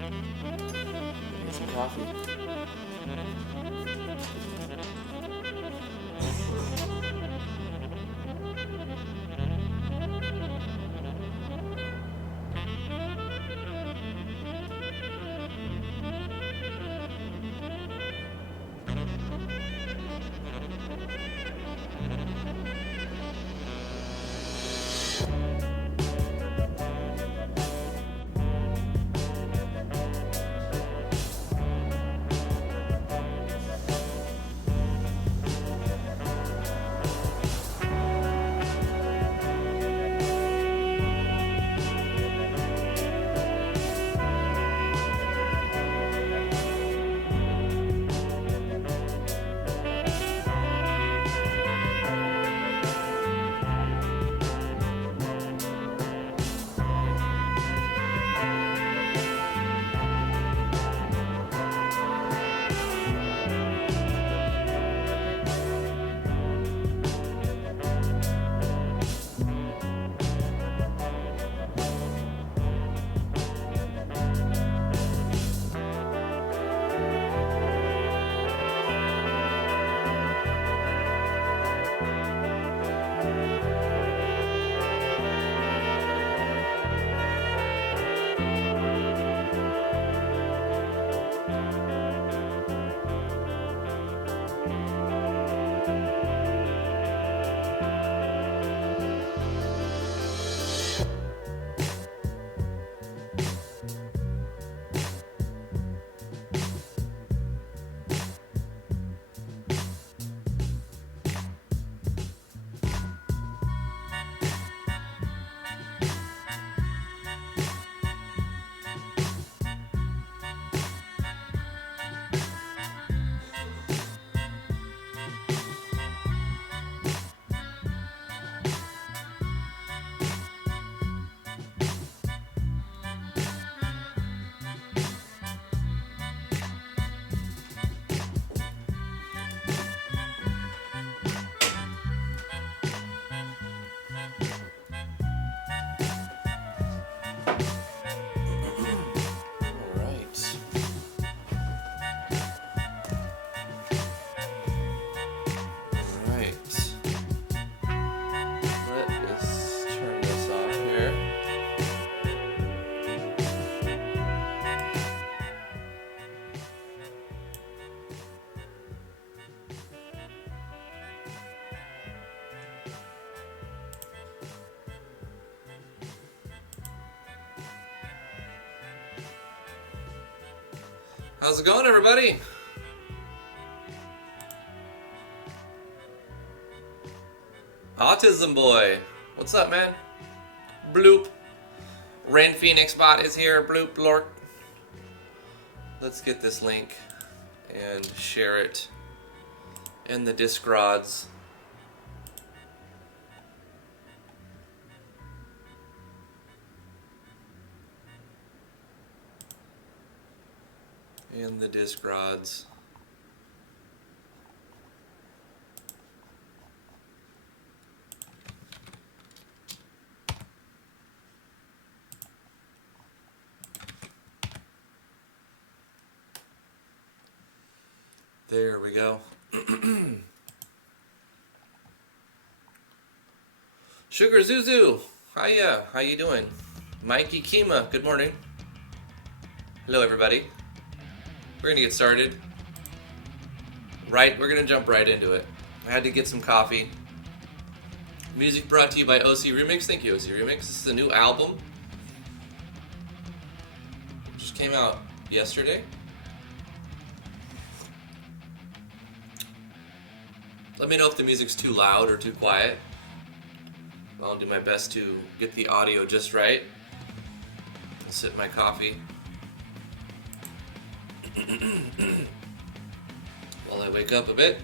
Get some coffee. How's it going, everybody? Autism boy, what's up, man? Bloop. Ren Phoenix bot is here. Bloop lork. Let's get this link and share it in the Discords. In the Discords. There we go. Sugar Zuzu, hiya, how you doing? Mikey Kima, good morning. Hello, everybody. We're gonna get started. We're gonna jump right into it. I had to get some coffee. Music brought to you by OC Remix. Thank you, OC Remix. This is a new album. Just came out yesterday. Let me know if the music's too loud or too quiet. I'll do my best to get the audio just right. I'll sip my coffee. While I wake up a bit.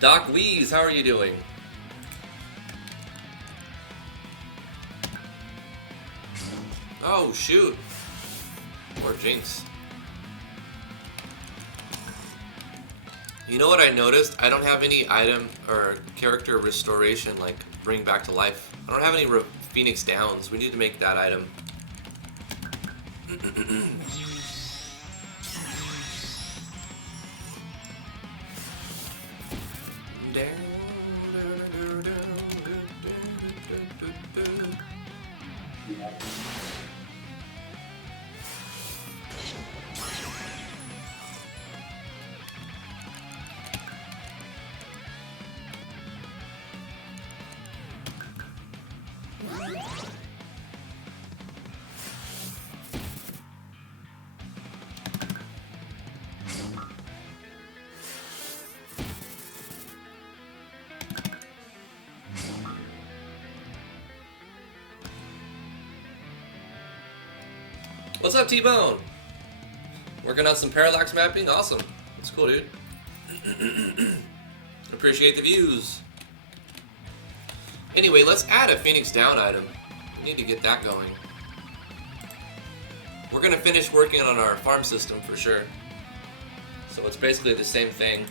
Doc Weeze, how are you doing? Oh shoot. Poor Jinx. You know what I noticed? I don't have any item or character restoration, like bring back to life. I don't have any Phoenix Downs. We need to make that item. What's up, T-Bone? Working on some parallax mapping? Awesome. That's cool, dude. Appreciate the views. Anyway, let's add a Phoenix Down item. We need to get that going. We're gonna finish working on our farm system for sure. So it's basically the same thing.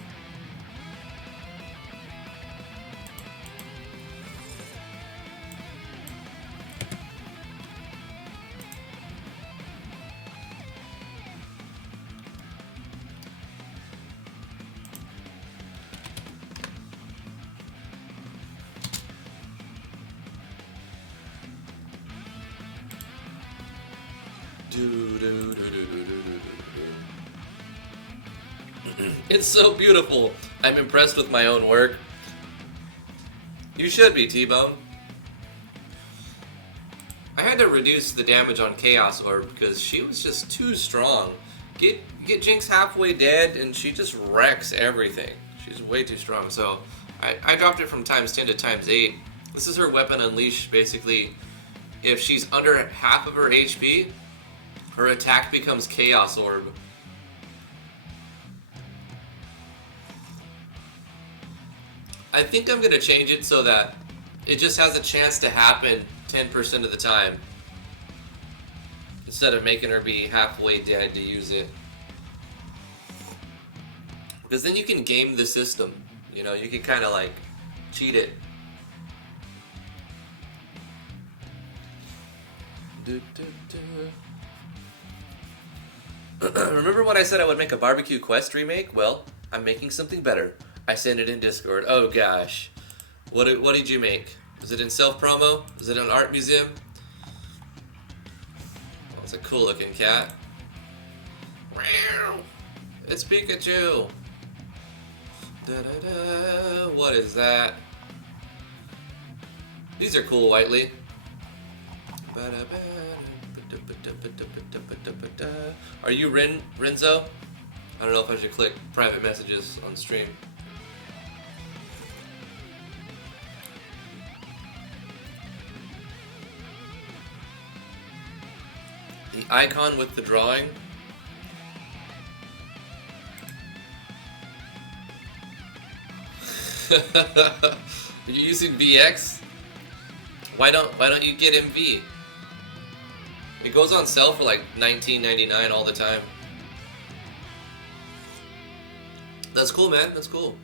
It's so beautiful. I'm impressed with my own work. You should be, T-Bone. I had to reduce the damage on Chaos Orb because she was just too strong. Get Jinx halfway dead and she just wrecks everything. She's way too strong. So I dropped it from ×10 to ×8. This is her weapon unleash. Basically, if she's under half of her HP, her attack becomes Chaos Orb. I think I'm gonna change it so that it just has a chance to happen 10% of the time, instead of making her be halfway dead to use it. Because then you can game the system, you know, you can kind of like cheat it. Remember when I said I would make a barbecue quest remake? Well, I'm making something better. I sent it in Discord. Oh gosh. What did you make? Was it in self-promo? Was it in an art museum? Oh, it's a cool looking cat. It's Pikachu. Da-da-da. What is that? These are cool, Whiteley. Are you Renzo? I don't know if I should click private messages on stream. The icon with the drawing. Are you using VX? Why don't you get MV? It goes on sale for like $19.99 all the time. That's cool, man. That's cool.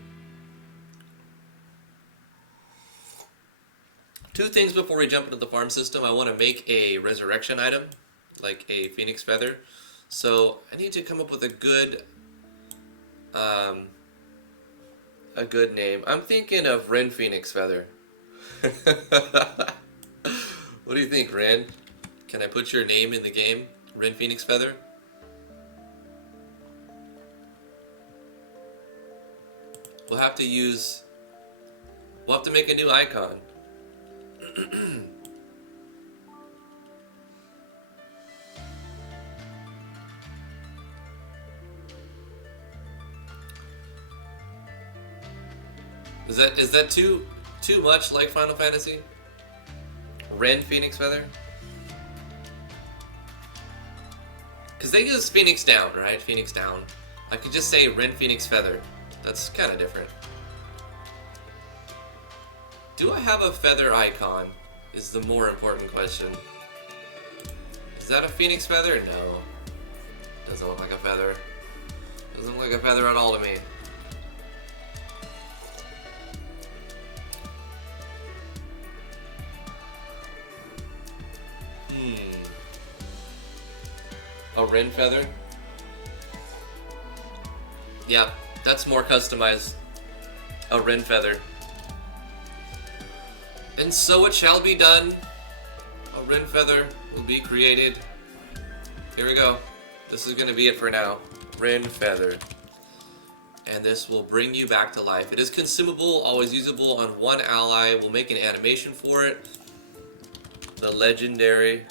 Two things before we jump into the farm system. I want to make a resurrection item, like a phoenix feather. So I need to come up with a good name. I'm thinking of Ren Phoenix Feather. What do you think, Ren? Can I put your name in the game? Ren Phoenix Feather? We'll have to make a new icon. Is that too much like Final Fantasy? Ren Phoenix Feather? Because they use Phoenix Down, right? Phoenix Down. I could just say Ren Phoenix Feather. That's kind of different. Do I have a feather icon? Is the more important question. Is that a phoenix feather? No. Doesn't look like a feather. Doesn't look like a feather at all to me. A wren feather? Yeah, that's more customized. A wren feather. And so it shall be done. A wren feather will be created. Here we go. This is going to be it for now. Wren feather. And this will bring you back to life. It is consumable, always usable on one ally. We'll make an animation for it. The legendary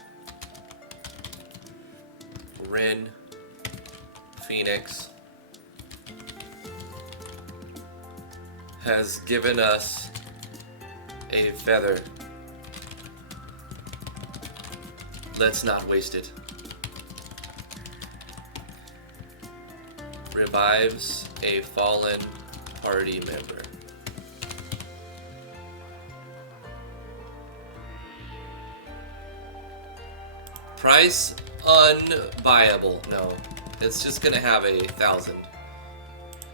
Wren Phoenix has given us a feather. Let's not waste it. Revives a fallen party member. Price unbuyable. No, it's just gonna have 1,000.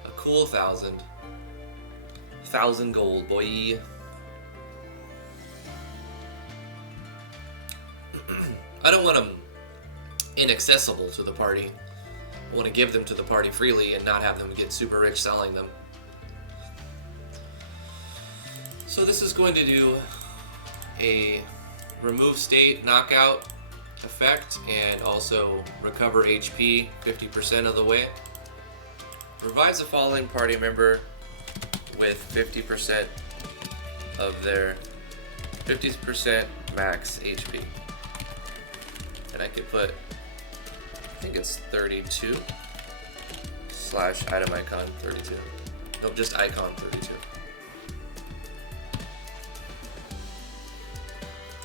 A cool 1,000. 1,000 gold, boy. I don't want them inaccessible to the party. I want to give them to the party freely and not have them get super rich selling them. So this is going to do a remove state knockout effect and also recover HP 50% of the way. Revives a fallen party member with 50% of their 50% max HP. And I could put, I think it's 32 / item icon 32. Nope, just icon 32.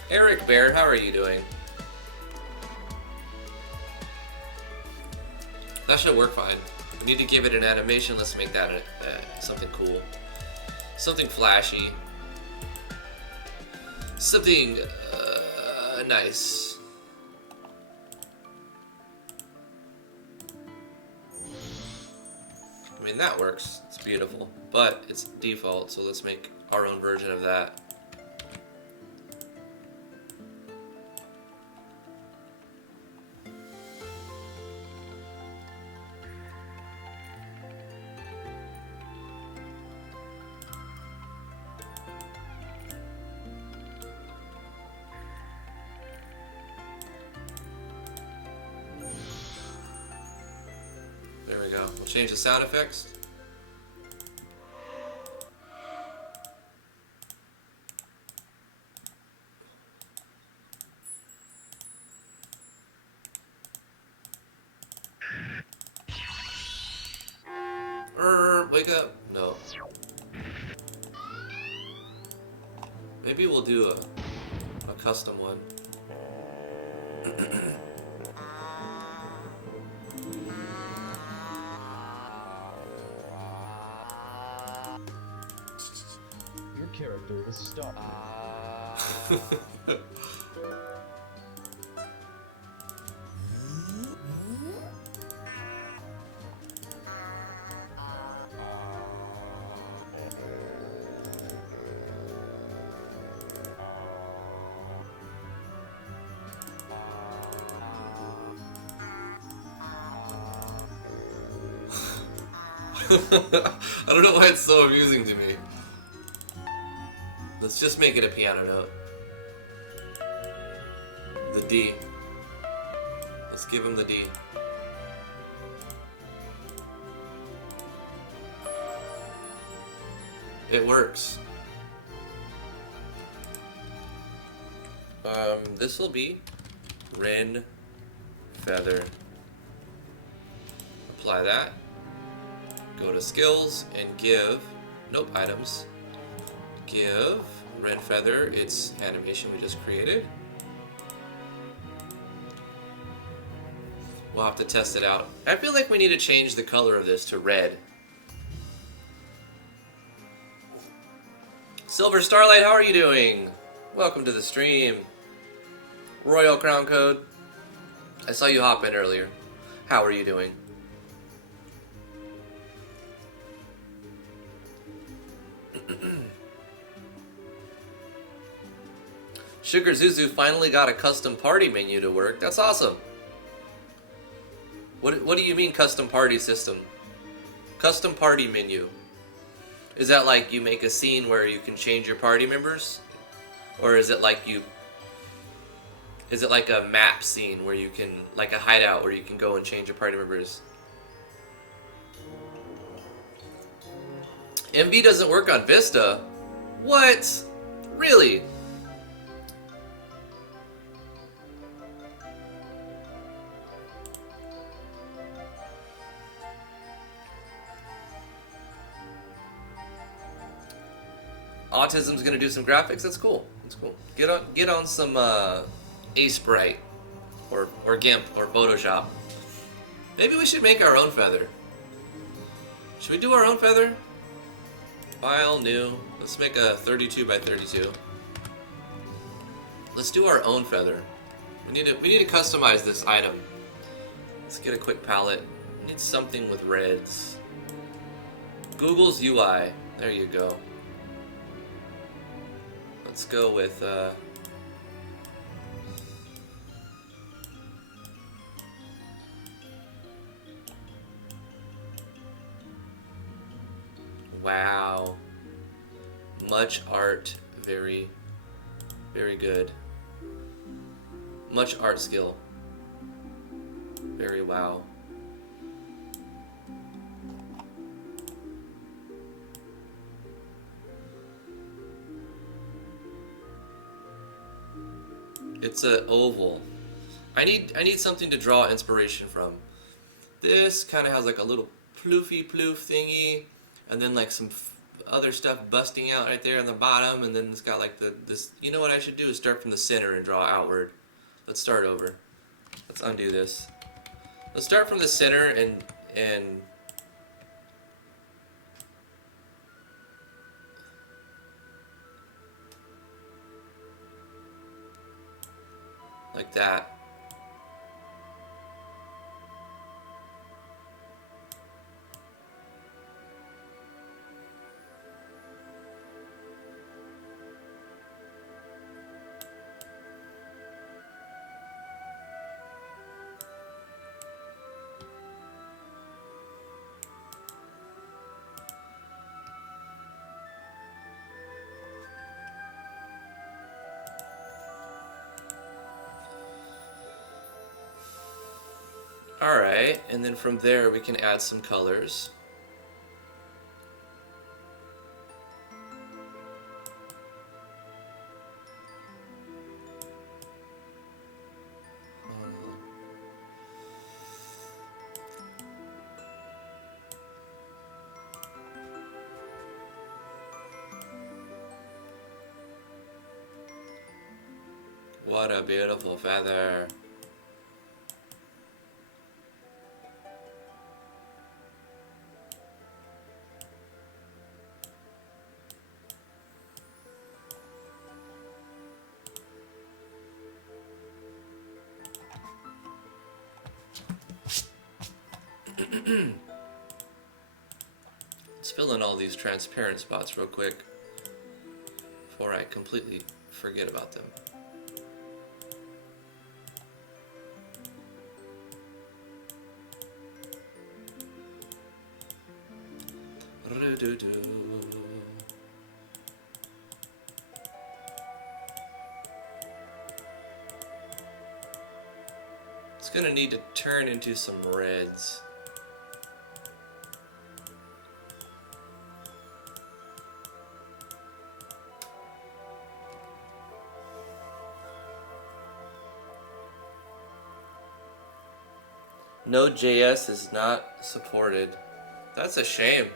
Eric Bear, how are you doing? That should work fine. We need to give it an animation. Let's make that something cool. Something flashy. Something nice. I mean, that works. It's beautiful. But it's default, so let's make our own version of that. We'll change the sound effects. Wake up. No. Maybe we'll do a custom one. Character is stopped. I don't know why it's so amusing to me. Let's just make it a piano note. The D. Let's give him the D. It works. This will be Wren Feather. Apply that. Go to skills and give, nope, items. Give Wren Feather its animation we just created. We'll have to test it out. I feel like we need to change the color of this to red. Silver Starlight, how are you doing? Welcome to the stream. Royal Crown Code. I saw you hop in earlier. How are you doing? Sugar Zuzu finally got a custom party menu to work. That's awesome. What do you mean custom party system? Custom party menu. Is that like you make a scene where you can change your party members? Or is it like a map scene where you can, like a hideout where you can go and change your party members? MV doesn't work on Vista? What? Really? Autism's gonna do some graphics. That's cool. That's cool. Get on some Ace Bright or GIMP or Photoshop. Maybe we should make our own feather. Should we do our own feather? File new. Let's make a 32 by 32. Let's do our own feather. We need to customize this item. Let's get a quick palette. We need something with reds. Google's UI. There you go. Let's go with wow. Much art, very, very good. Much art skill. Very wow. It's an oval. I need something to draw inspiration from. This kind of has like a little ploofy ploof thingy, and then like some other stuff busting out right there on the bottom, and then it's got like this. You know what I should do is start from the center and draw outward. Let's start over. Let's undo this. Let's start from the center and like that. Alright, and then from there we can add some colors. What a beautiful feather. Let's fill in all these transparent spots real quick before I completely forget about them. It's gonna need to turn into some reds. Node.js is not supported. That's a shame.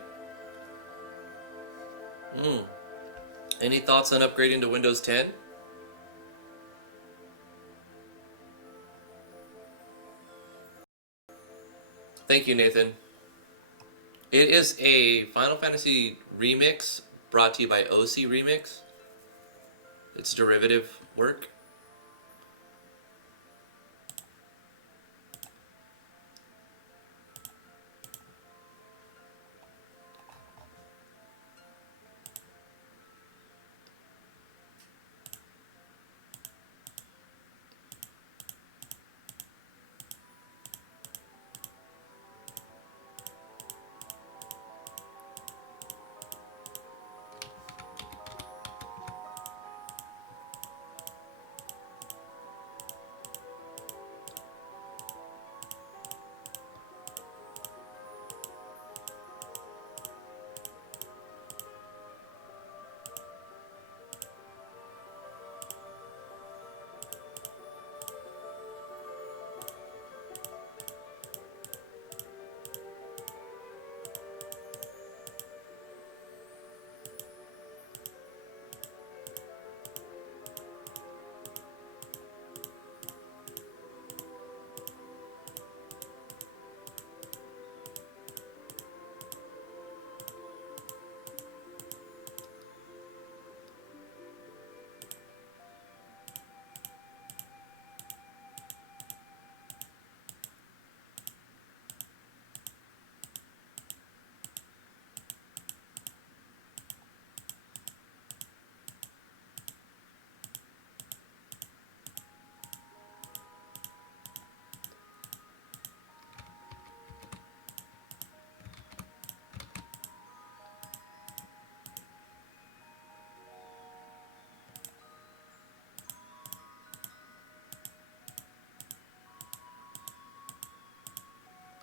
Any thoughts on upgrading to Windows 10? Thank you, Nathan. It is a Final Fantasy remix brought to you by OC Remix. It's derivative work.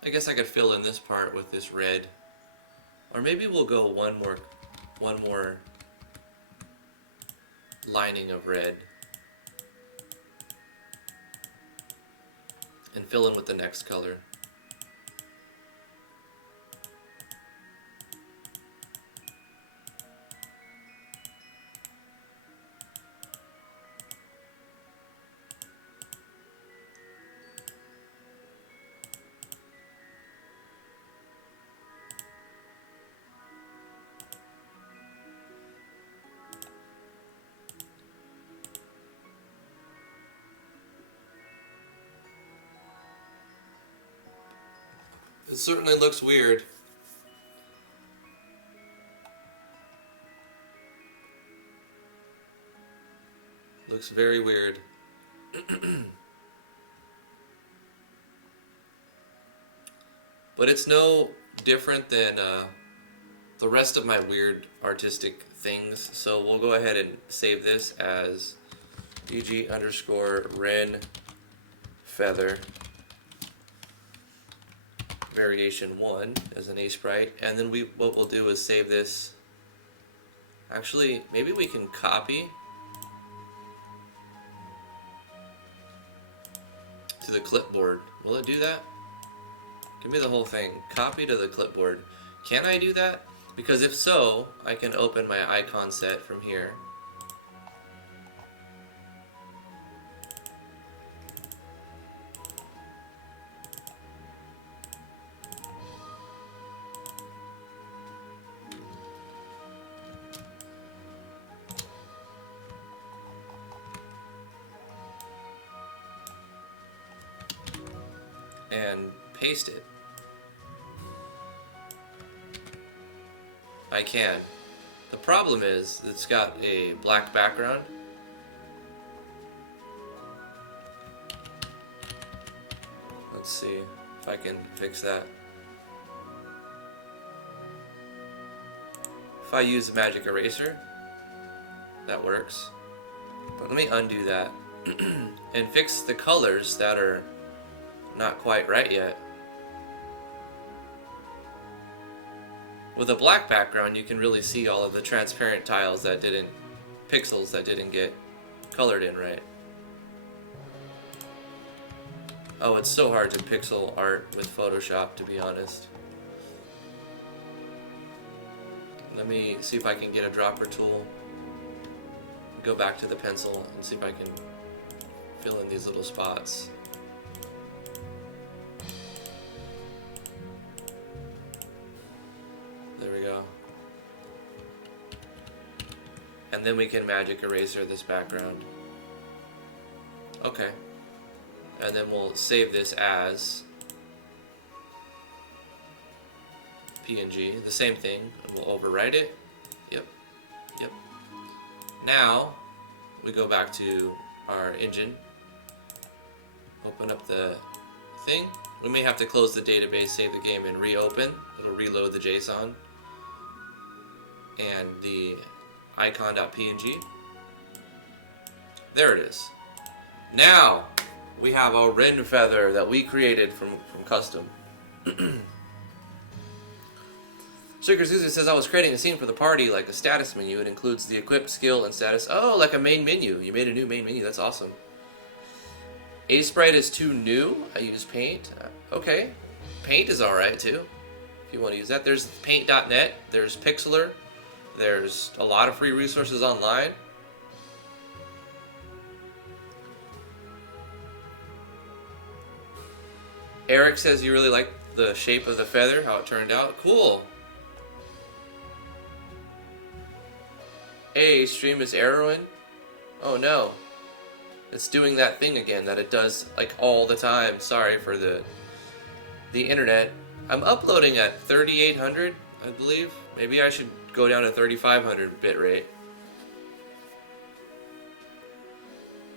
I guess I could fill in this part with this red. Or maybe we'll go one more lining of red. And fill in with the next color. It certainly looks weird. Looks very weird. But it's no different than the rest of my weird artistic things. So we'll go ahead and save this as EG_Ren feather variation 1 as an A sprite, and then what we'll do is save this. Actually, maybe we can copy to the clipboard. Will it do that? Give me the whole thing. Copy to the clipboard. Can I do that? Because if so, I can open my icon set from here. And paste it. I can. The problem is it's got a black background. Let's see if I can fix that. If I use magic eraser, that works. But let me undo that and fix the colors that are not quite right yet. With a black background, you can really see all of the transparent tiles that pixels that didn't get colored in right. Oh, it's so hard to pixel art with Photoshop, to be honest. Let me see if I can get a dropper tool. Go back to the pencil and see if I can fill in these little spots. There we go. And then we can magic eraser this background. Okay. And then we'll save this as PNG, the same thing, and we'll overwrite it. Yep. Now we go back to our engine, open up the thing. We may have to close the database, save the game, and reopen. It'll reload the JSON and the icon.png. There it is. Now we have a Ren feather that we created from custom. Sugar Susie says, I was creating a scene for the party, like a status menu. It includes the equipped skill and status. Oh, like a main menu. You made a new main menu. That's awesome. A sprite is too new. I use Paint. Okay. Paint is alright too, if you want to use that. There's paint.net. There's Pixlr. There's a lot of free resources online. Eric says you really like the shape of the feather, how it turned out. Cool. Hey, stream is arrowing. Oh no. It's doing that thing again that it does like all the time. Sorry for the internet. I'm uploading at 3800, I believe. Maybe I should go down to 3500 bitrate.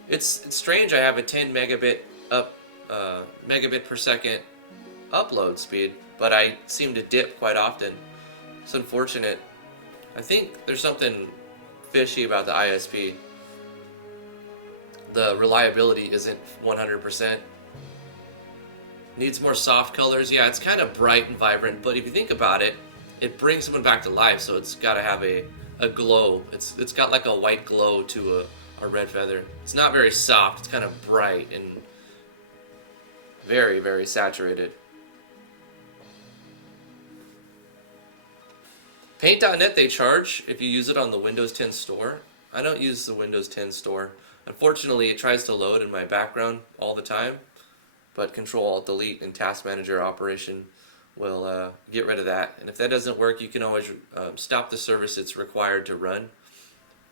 It's strange I have a 10 megabit megabit per second upload speed, but I seem to dip quite often. It's unfortunate. I think there's something fishy about the ISP. The reliability isn't 100%. Needs more soft colors. Yeah, it's kind of bright and vibrant, but if you think about it, it brings someone back to life, so it's got to have a glow. It's got like a white glow to a red feather. It's not very soft. It's kind of bright and very, very saturated. Paint.net they charge if you use it on the Windows 10 store. I don't use the Windows 10 store. Unfortunately, it tries to load in my background all the time, but Control-Alt-Delete in Task Manager operation will get rid of that. And if that doesn't work, you can always stop the service it's required to run.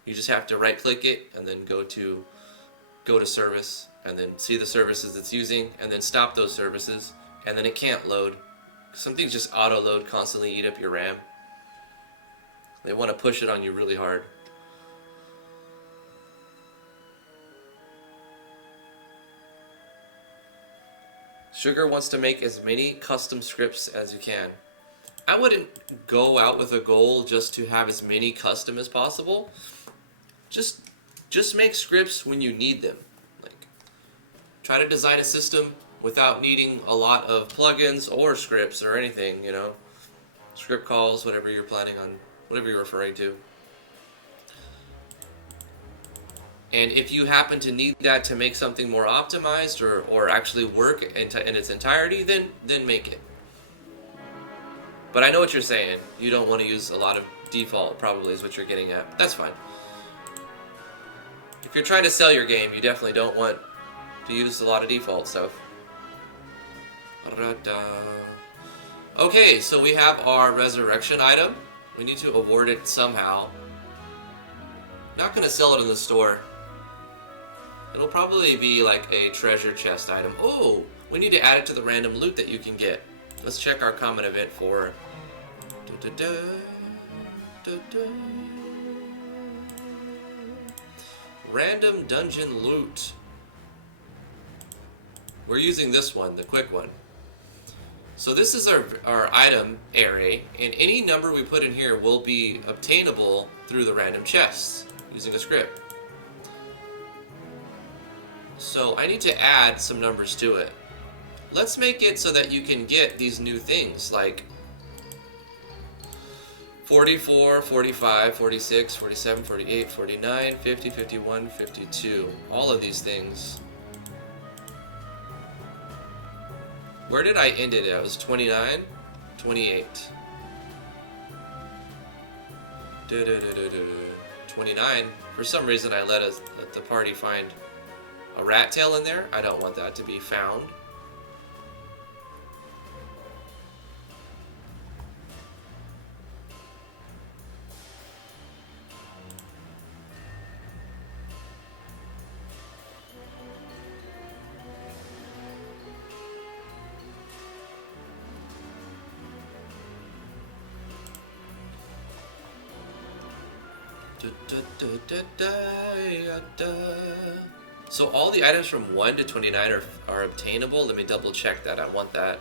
You just have to right-click it and then go to service and then see the services it's using and then stop those services, and then it can't load. Some things just auto-load, constantly eat up your RAM. They want to push it on you really hard. Sugar wants to make as many custom scripts as you can. I wouldn't go out with a goal just to have as many custom as possible. Just make scripts when you need them. Like, try to design a system without needing a lot of plugins or scripts or anything, you know. Script calls, whatever you're planning on, whatever you're referring to. And if you happen to need that to make something more optimized or actually work in its entirety, then make it. But I know what you're saying. You don't want to use a lot of default, probably is what you're getting at. That's fine. If you're trying to sell your game, you definitely don't want to use a lot of default stuff. Okay, so we have our resurrection item. We need to award it somehow. Not going to sell it in the store. It'll probably be like a treasure chest item. Oh, we need to add it to the random loot that you can get. Let's check our common event for... Random dungeon loot. We're using this one, the quick one. So this is our item array, and any number we put in here will be obtainable through the random chests using a script. So I need to add some numbers to it. Let's make it so that you can get these new things like 44, 45, 46, 47, 48, 49, 50, 51, 52. All of these things. Where did I end it at? It was 29, 28. 29. For some reason I let the party find a rat tail in there. I don't want that to be found. So all the items from 1 to 29 are obtainable. Let me double check that. I want that.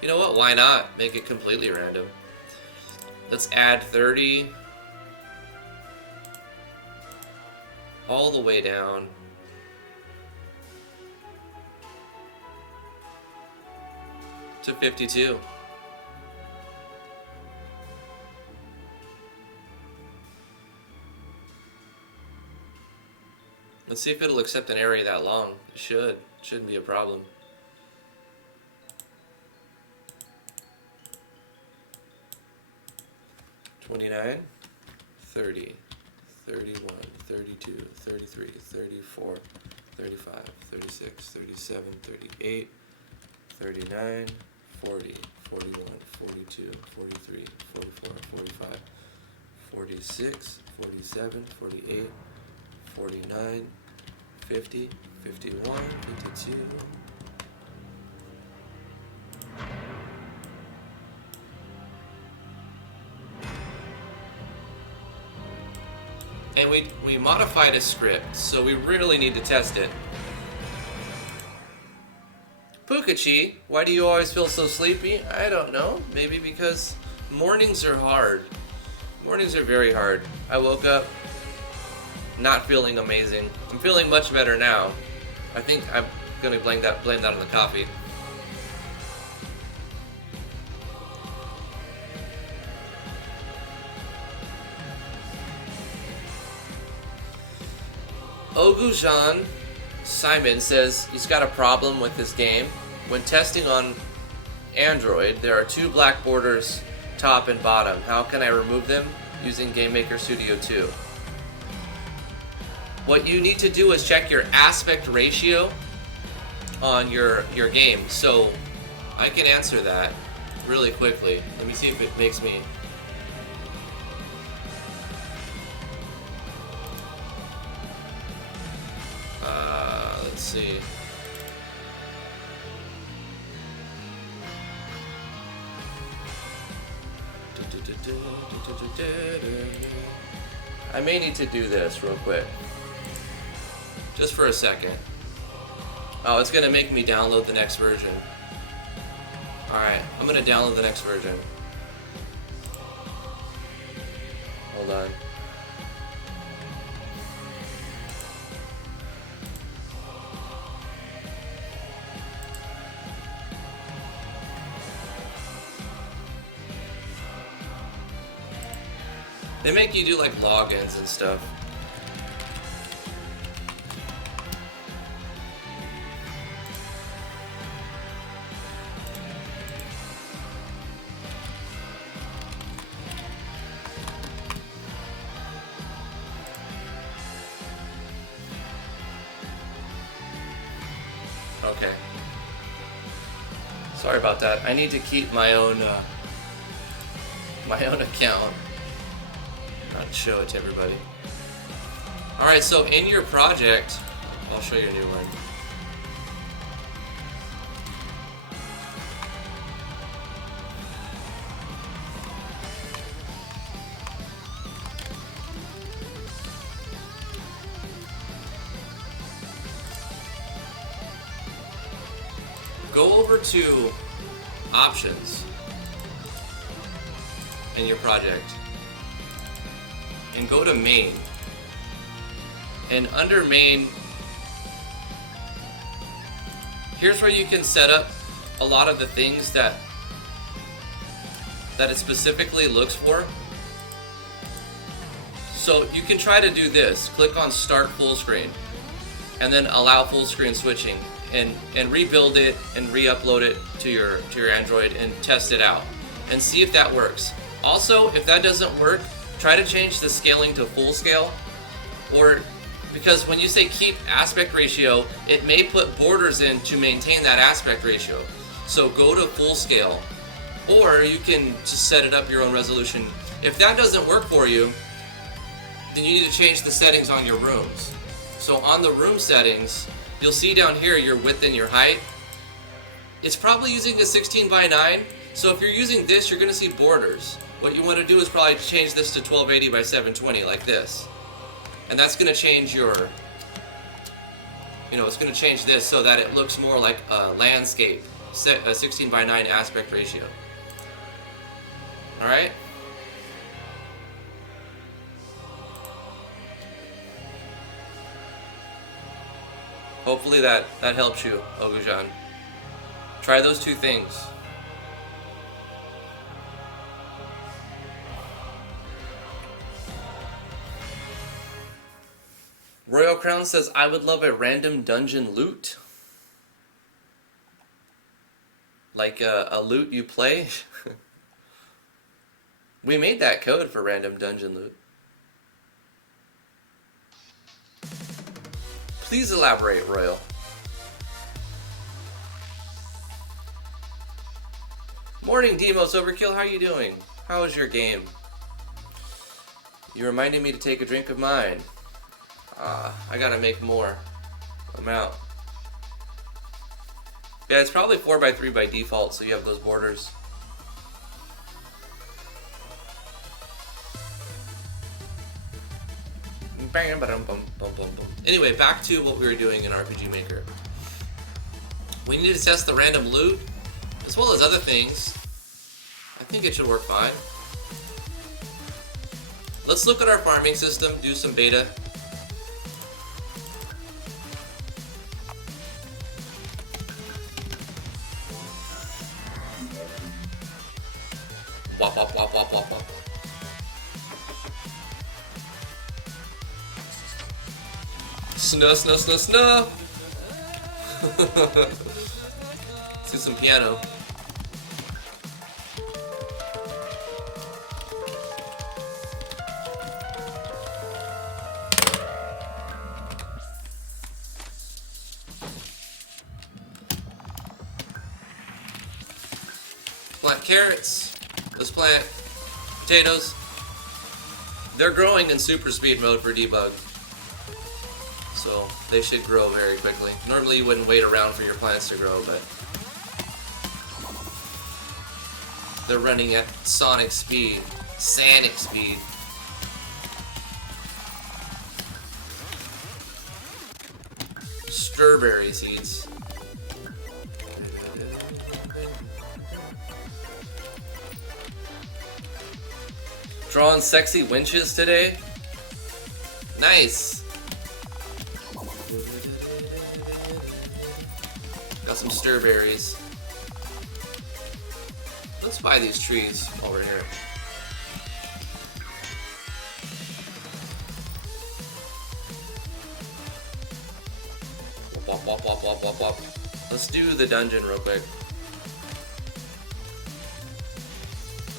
You know what? Why not? Make it completely random. Let's add 30 all the way down to 52. Let's see if it'll accept an array that long. It should. Shouldn't be a problem. $29, $30, $31, $32, $33, $34, $35, $36, $37, $38, $39, $40, $41, $42, $43, $44, $45, $46, $47, $48, $49, $50, $51, $52. And we modified a script, so we really need to test it. Puka Mokachi, why do you always feel so sleepy? I don't know. Maybe because mornings are hard. Mornings are very hard. I woke up not feeling amazing. I'm feeling much better now. I think I'm gonna blame that on the coffee. Ogujan Simon says he's got a problem with this game. When testing on Android, there are 2 black borders, top and bottom. How can I remove them? Using GameMaker Studio 2. What you need to do is check your aspect ratio on your game. So I can answer that really quickly. Let me see if it makes me... let's see. I may need to do this real quick. Just for a second. Oh, it's gonna make me download the next version. Alright, I'm gonna download the next version. Hold on. They make you do like logins and stuff. Okay. Sorry about that. I need to keep my own account. Not show it to everybody. Alright, so in your project, I'll show you a new one. Go over to options in your project and go to main. And under main, here's where you can set up a lot of the things that it specifically looks for. So you can try to do this. Click on start full screen and then allow full screen switching and rebuild it and re-upload it to your Android and test it out and see if that works. Also, if that doesn't work, try to change the scaling to full scale, or because when you say keep aspect ratio, it may put borders in to maintain that aspect ratio. So go to full scale, or you can just set it up your own resolution. If that doesn't work for you, then you need to change the settings on your rooms. So on the room settings, you'll see down here your width and your height. It's probably using a 16 by 9. So if you're using this, you're gonna see borders. What you wanna do is probably change this to 1280 by 720 like this. And that's gonna change your, it's gonna change this so that it looks more like a landscape, a 16 by 9 aspect ratio. All right? Hopefully that helps you, Ogujan. Try those 2 things. Royal Crown says, I would love a random dungeon loot. Like a loot you play. We made that code for random dungeon loot. Please elaborate, Royal. Morning, Demos Overkill. How are you doing? How was your game? You reminded me to take a drink of mine. I gotta make more. I'm out. Yeah, it's probably 4x3 by default, so you have those borders. Anyway, back to what we were doing in RPG Maker. We need to test the random loot, as well as other things. I think it should work fine. Let's look at our farming system, do some beta. Wop, wop, wop, wop, wop, wop. Snuh, snuh, snuh, snuh. Let's do some piano. Plant carrots. Let's plant potatoes. They're growing in super speed mode for debug, so they should grow very quickly. Normally you wouldn't wait around for your plants to grow, but they're running at sonic speed, sanic speed. Strawberry seeds. Drawing sexy winches today. Nice. Got some strawberries. Let's buy these trees while we're here. Wop, wop, wop, wop, wop, wop. Let's do the dungeon real quick.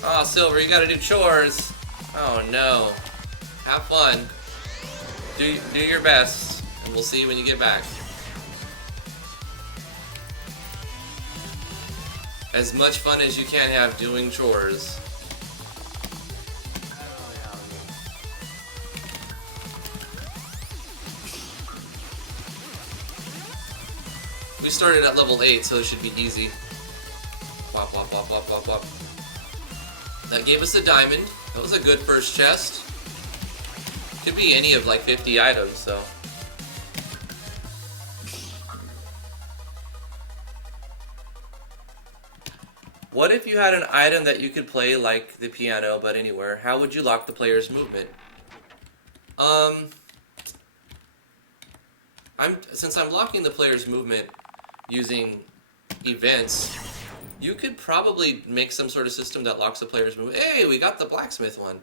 Oh, Silver, you gotta do chores. Oh no. Have fun. Do your best, and we'll see you when you get back. As much fun as you can have doing chores. We started at level 8, so it should be easy. Wop, wop, wop, wop, wop, wop. That gave us a diamond. That was a good first chest. Could be any of like 50 items, so. What if you had an item that you could play like the piano but anywhere? How would you lock the player's movement? Since I'm locking the player's movement using events, you could probably make some sort of system that locks the player's movement. Hey, we got the blacksmith one.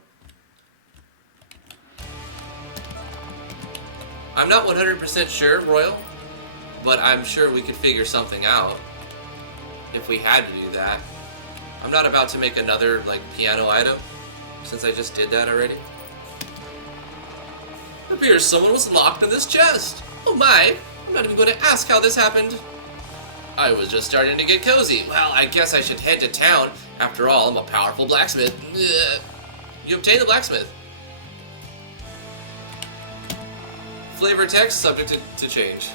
I'm not 100% sure, Royal, but I'm sure we could figure something out if we had to do that. I'm not about to make another like piano item since I just did that already. It appears someone was locked in this chest. Oh my, I'm not even going to ask how this happened. I was just starting to get cozy. Well, I guess I should head to town. After all, I'm a powerful blacksmith. Ugh. You obtain the blacksmith. Flavor text subject to change.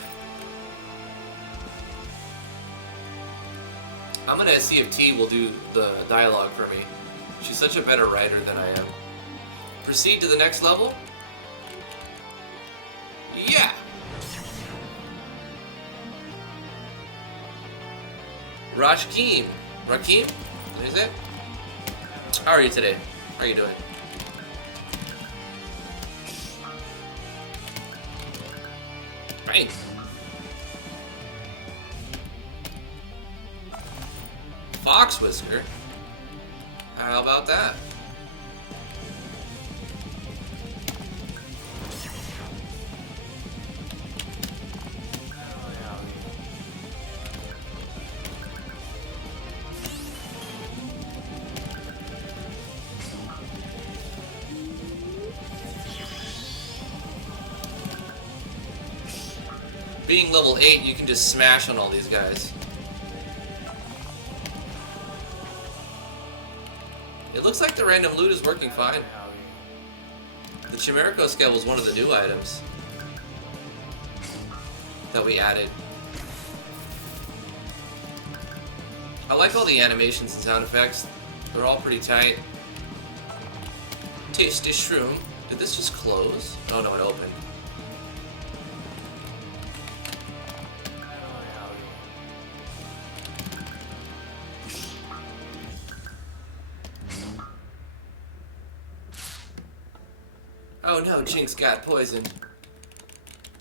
I'm gonna see if T will do the dialogue for me. She's such a better writer than I am. Proceed to the next level? Yeah! Rakim. Rakim? Is it? How are you today? How are you doing? Thanks. Fox Whisker? How about that? Being level 8, you can just smash on all these guys. It looks like the random loot is working fine. The Chimerico scale was one of the new items that we added. I like all the animations and sound effects. They're all pretty tight. Tasty shroom. Did this just close? Oh no, it opened. Oh no, Jinx got poisoned.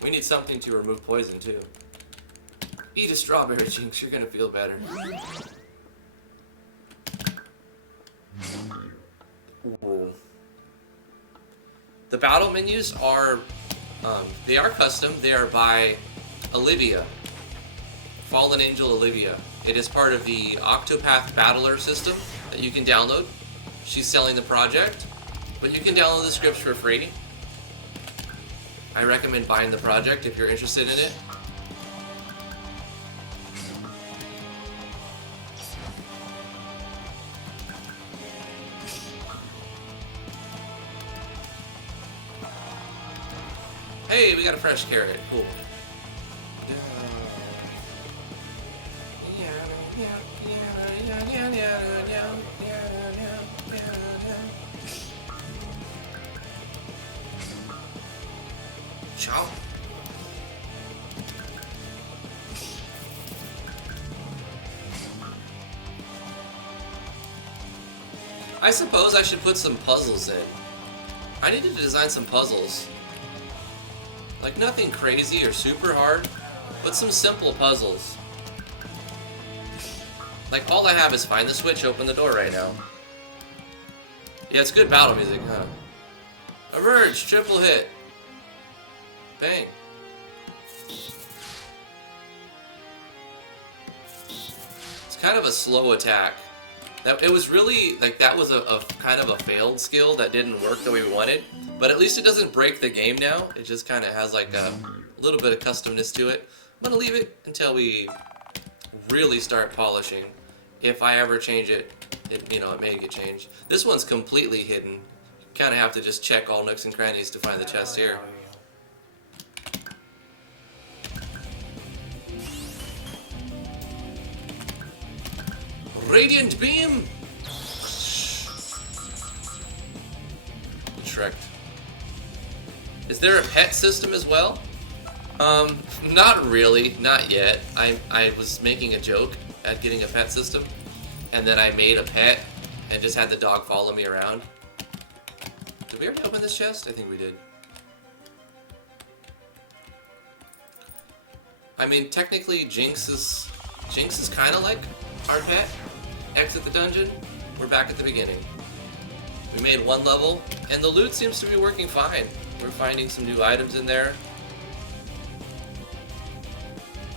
We need something to remove poison too. Eat a strawberry, Jinx, you're gonna feel better. Ooh. The battle menus are, they are custom. They are by Olivia. Fallen Angel Olivia. It is part of the Octopath Battler system that you can download. She's selling the project, but you can download the scripts for free. I recommend buying the project if you're interested in it. Hey, we got a fresh carrot. Cool. Ciao. I suppose I should put some puzzles in. I need to design some puzzles. Like nothing crazy or super hard, but some simple puzzles. Like all I have is find the switch, open the door right now. Yeah, it's good battle music, huh? Emerge, triple hit. Bang. It's kind of a slow attack. That it was really like that was a kind of a failed skill that didn't work the way we wanted. But at least it doesn't break the game now. It just kind of has like a little bit of customness to it. I'm gonna leave it until we really start polishing. If I ever change it, it may get changed. This one's completely hidden. Kind of have to just check all nooks and crannies to find the chest here. Radiant beam. Shrek. Is there a pet system as well? Not really, not yet. I was making a joke at getting a pet system, and then I made a pet and just had the dog follow me around. Did we already open this chest? I think we did. I mean, technically, Jinx is kind of like our pet. Exit the dungeon. We're back at the beginning. We made one level, and the loot seems to be working fine. We're finding some new items in there.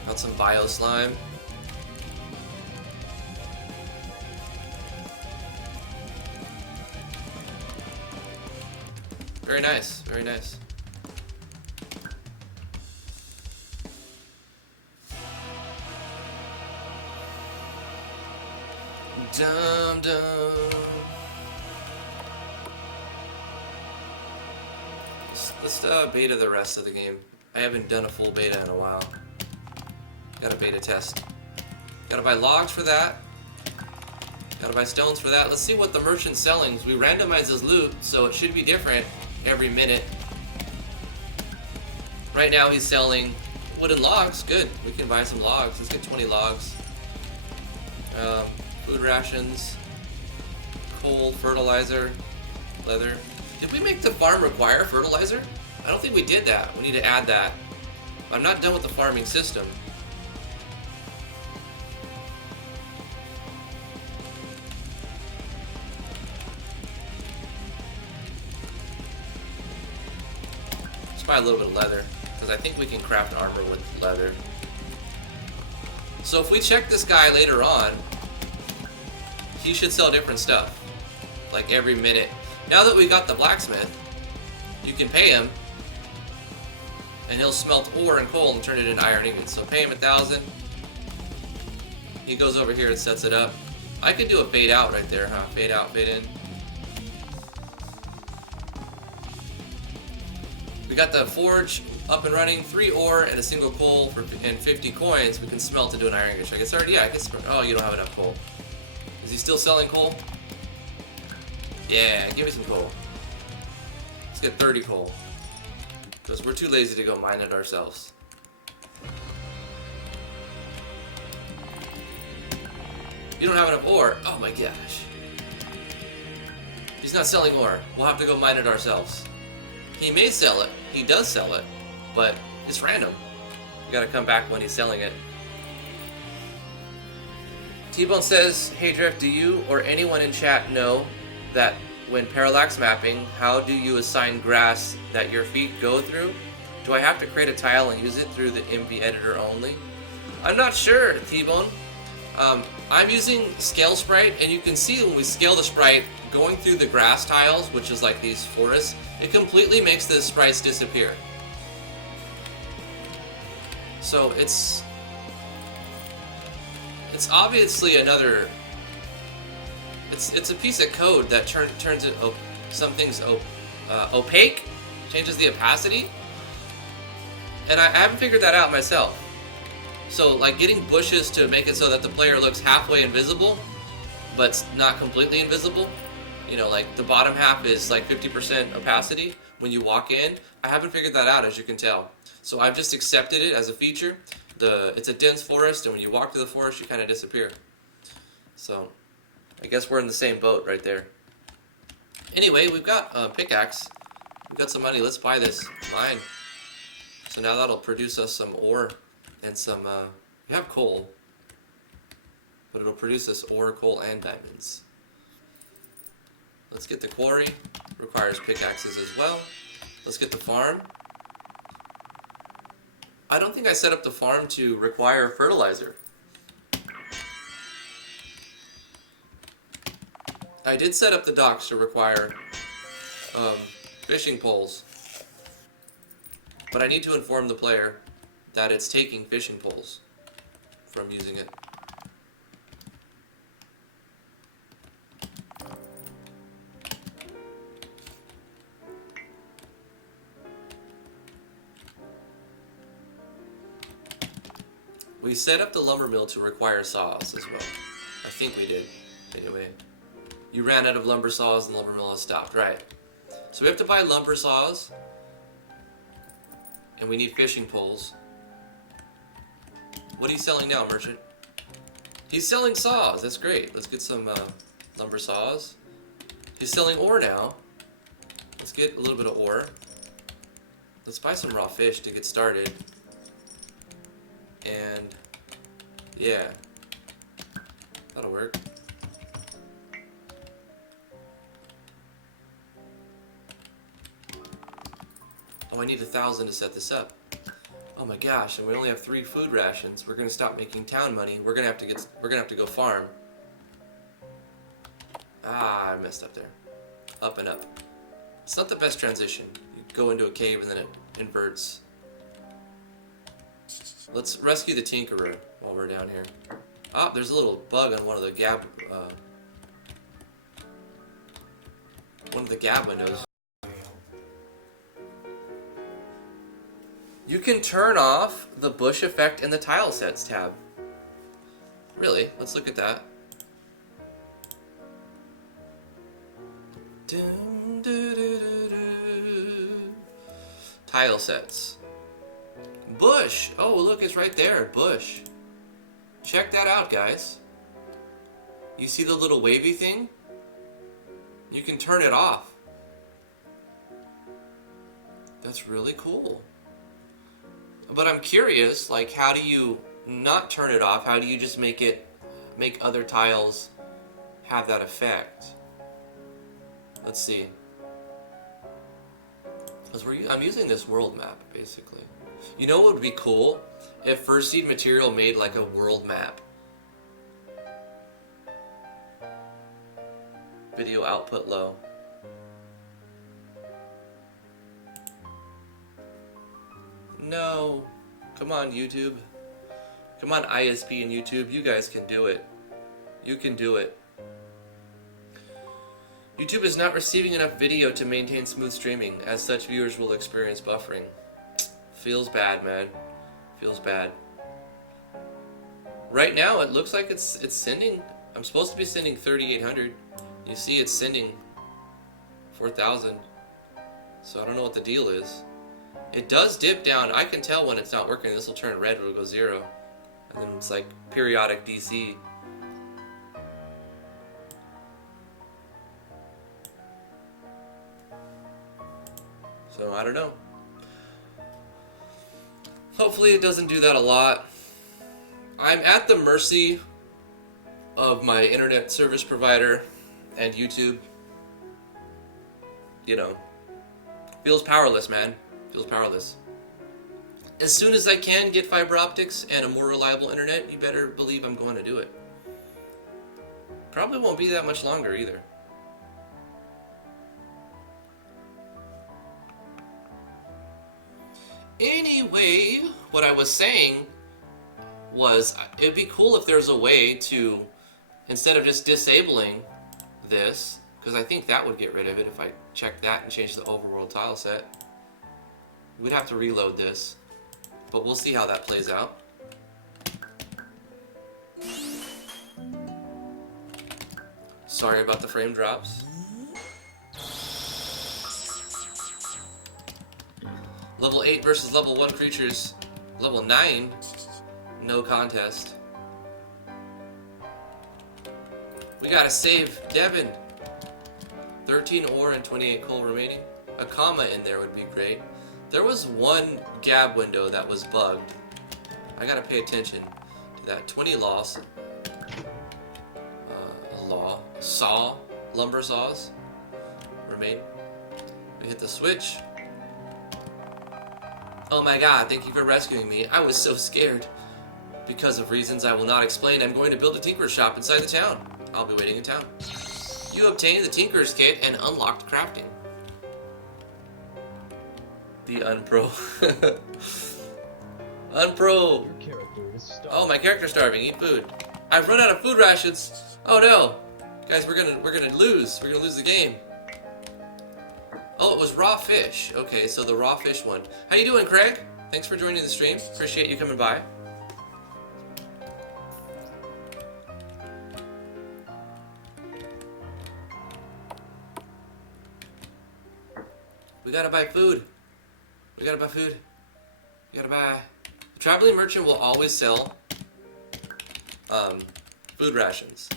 Got some bio slime. Very nice, very nice. Dum dum. Let's beta the rest of the game. I haven't done a full beta in a while. Gotta beta test. Gotta buy logs for that. Gotta buy stones for that. Let's see what the merchant's selling. We randomize his loot, so it should be different every minute. Right now he's selling wooden logs. Good. We can buy some logs. Let's get 20 logs. Food rations. Coal, fertilizer, leather. Did we make the farm require fertilizer? I don't think we did that. We need to add that. I'm not done with the farming system. Let's buy a little bit of leather, because I think we can craft armor with leather. So if we check this guy later on, he should sell different stuff. Like every minute. Now that we got the blacksmith, you can pay him, and he'll smelt ore and coal and turn it into iron ingots. So pay him 1,000. He goes over here and sets it up. I could do a fade out right there, huh? Fade out, fade in. We got the forge up and running. 3 ore and a single coal and 50 coins. We can smelt into an iron ingot. Should I get started? Yeah, I guess. Oh, you don't have enough coal. Is he still selling coal? Yeah, give me some coal. Let's get 30 coal. Because we're too lazy to go mine it ourselves. You don't have enough ore? Oh my gosh. He's not selling ore. We'll have to go mine it ourselves. He may sell it. He does sell it, but it's random. You gotta come back when he's selling it. T-Bone says, hey Drift, do you or anyone in chat know that when parallax mapping, how do you assign grass that your feet go through? Do I have to create a tile and use it through the MP editor only? I'm not sure, T-Bone. I'm using Scale Sprite, and you can see when we scale the sprite, going through the grass tiles, which is like these forests, it completely makes the sprites disappear. So it's obviously another. It's a piece of code that turns it some things opaque, changes the opacity, and I haven't figured that out myself. So like getting bushes to make it so that the player looks halfway invisible, but not completely invisible. You know, like the bottom half is like 50% opacity when you walk in. I haven't figured that out, as you can tell. So I've just accepted it as a feature. It's a dense forest, and when you walk through the forest, you kind of disappear. So I guess we're in the same boat right there. Anyway, we've got a pickaxe. We've got some money. Let's buy this mine. So now that'll produce us some ore and some. We have coal, but it'll produce us ore, coal, and diamonds. Let's get the quarry. Requires pickaxes as well. Let's get the farm. I don't think I set up the farm to require fertilizer. I did set up the docks to require fishing poles, but I need to inform the player that it's taking fishing poles from using it. We set up the lumber mill to require saws as well. I think we did. Anyway, you ran out of lumber saws and the lumber mill has stopped. Right. So we have to buy lumber saws. And we need fishing poles. What are you selling now, merchant? He's selling saws. That's great. Let's get some lumber saws. He's selling ore now. Let's get a little bit of ore. Let's buy some raw fish to get started. And yeah, that'll work. Oh, I need 1,000 to set this up. Oh my gosh, and we only have 3 food rations. We're gonna stop making town money. We're gonna have to go farm. Ah, I messed up there. Up and up. It's not the best transition. You go into a cave and then it inverts. Let's rescue the Tinkerer while we're down here. Ah, there's a little bug on one of the gab windows. You can turn off the bush effect in the tile sets tab. Really? Let's look at that. Tile sets. Bush! Oh, look, it's right there. Bush. Check that out, guys. You see the little wavy thing? You can turn it off. That's really cool. But I'm curious, like, how do you not turn it off? How do you just make other tiles have that effect? Let's see. Because I'm using this world map, basically. You know what would be cool? If First Seed Material made like a world map. Video output low. No. Come on, YouTube. Come on, ISP and YouTube. You guys can do it. You can do it. YouTube is not receiving enough video to maintain smooth streaming. As such, viewers will experience buffering. Feels bad, man. Feels bad. Right now, it looks like it's sending. I'm supposed to be sending 3,800. You see, it's sending 4,000. So I don't know what the deal is. It does dip down. I can tell when it's not working. This will turn red. It'll go 0, and then it's like periodic DC. So I don't know. Hopefully it doesn't do that a lot. I'm at the mercy of my internet service provider and YouTube. You know, feels powerless, man. Feels powerless. As soon as I can get fiber optics and a more reliable internet, you better believe I'm going to do it. Probably won't be that much longer either. Anyway, what I was saying was it'd be cool if there's a way to, instead of just disabling this, because I think that would get rid of it if I check that and change the overworld tile set. We'd have to reload this, but we'll see how that plays out. Sorry about the frame drops. Level 8 versus level 1 creatures. Level 9, no contest. We gotta save Devin. 13 ore and 28 coal remaining. A comma in there would be great. There was one gab window that was bugged. I gotta pay attention to that. 20 loss. Saw. Lumber saws. Remain. We hit the switch. Oh my god, thank you for rescuing me. I was so scared. Because of reasons I will not explain, I'm going to build a tinker's shop inside the town. I'll be waiting in town. You obtained the tinker's kit and unlocked crafting. The unpro. Unpro. Your character is starving. Oh, my character's starving. Eat food. I've run out of food rations. Oh no. Guys, we're gonna lose. We're gonna lose the game. Oh, it was raw fish. Okay, so the raw fish one. How you doing, Craig? Thanks for joining the stream. Appreciate you coming by. We gotta buy food. We gotta buy food. We gotta buy. The traveling merchant will always sell food rations.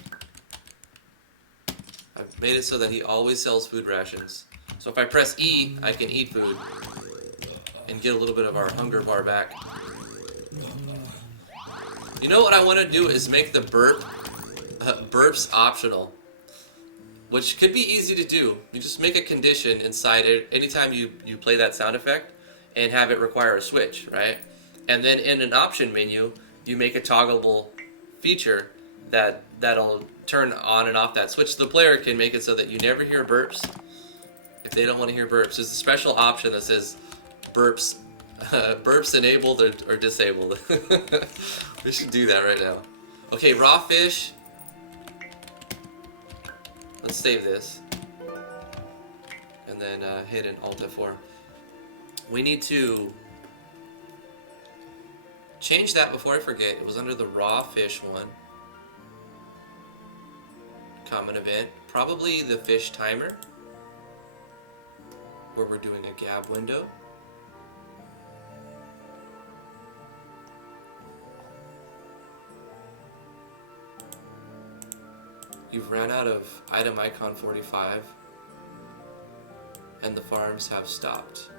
I've made it so that he always sells food rations. So if I press E, I can eat food and get a little bit of our hunger bar back. You know what I want to do is make the burps optional, which could be easy to do. You just make a condition inside it anytime you play that sound effect and have it require a switch, right? And then in an option menu, you make a toggleable feature that'll turn on and off that switch. The player can make it so that you never hear burps if they don't want to hear burps. There's a special option that says burps burps enabled or disabled. We should do that right now. Okay, raw fish. Let's save this. And then hit an Alt F4. We need to change that before I forget. It was under the raw fish one. Common event. Probably the fish timer, where we're doing a gab window. You've ran out of item icon 45 and the farms have stopped.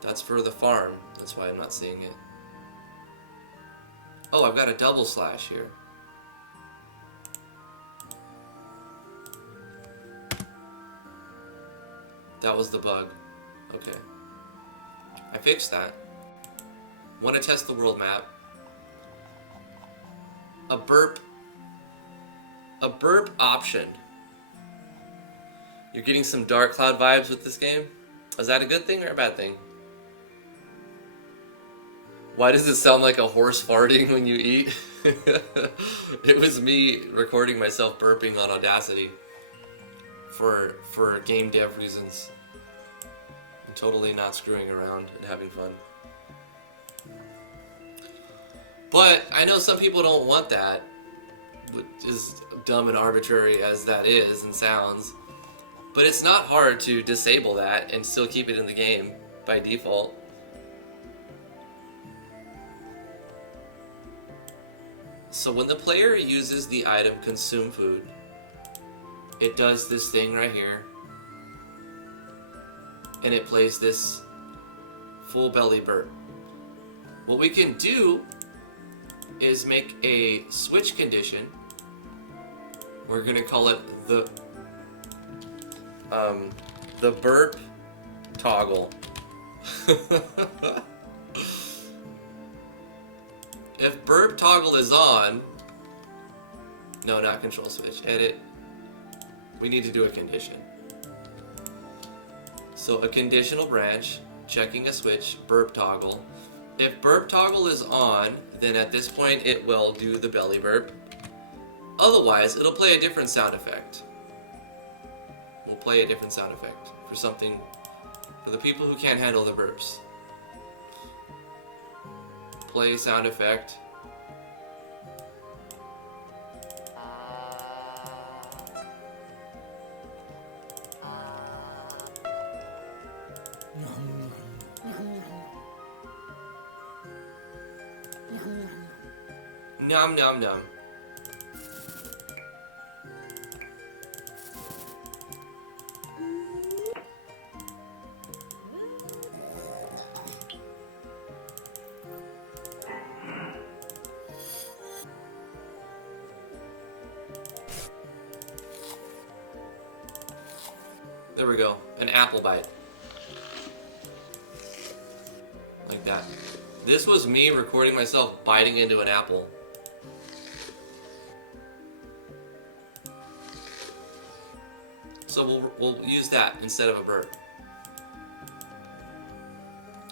That's for the farm, that's why I'm not seeing it. Oh, I've got a double slash here. That was the bug. Okay. I fixed that. Want to test the world map. A burp option. You're getting some Dark Cloud vibes with this game? Is that a good thing or a bad thing? Why does it sound like a horse farting when you eat? It was me recording myself burping on Audacity for game dev reasons. I'm totally not screwing around and having fun. But I know some people don't want that, which is dumb and arbitrary as that is and sounds. But it's not hard to disable that and still keep it in the game by default. So when the player uses the item consume food, it does this thing right here. and it plays this full belly burp. What we can do is make a switch condition. We're gonna call it the burp toggle. If burp toggle is on, no, not control switch, edit, we need to do a condition. So a conditional branch, checking a switch, burp toggle. If burp toggle is on, then at this point it will do the belly burp. Otherwise, it'll play a different sound effect. We'll play a different sound effect for something, for the people who can't handle the burps. Play sound effect. Nom nom nom. There we go, an apple bite. Like that. This was me recording myself biting into an apple. So we'll use that instead of a burp.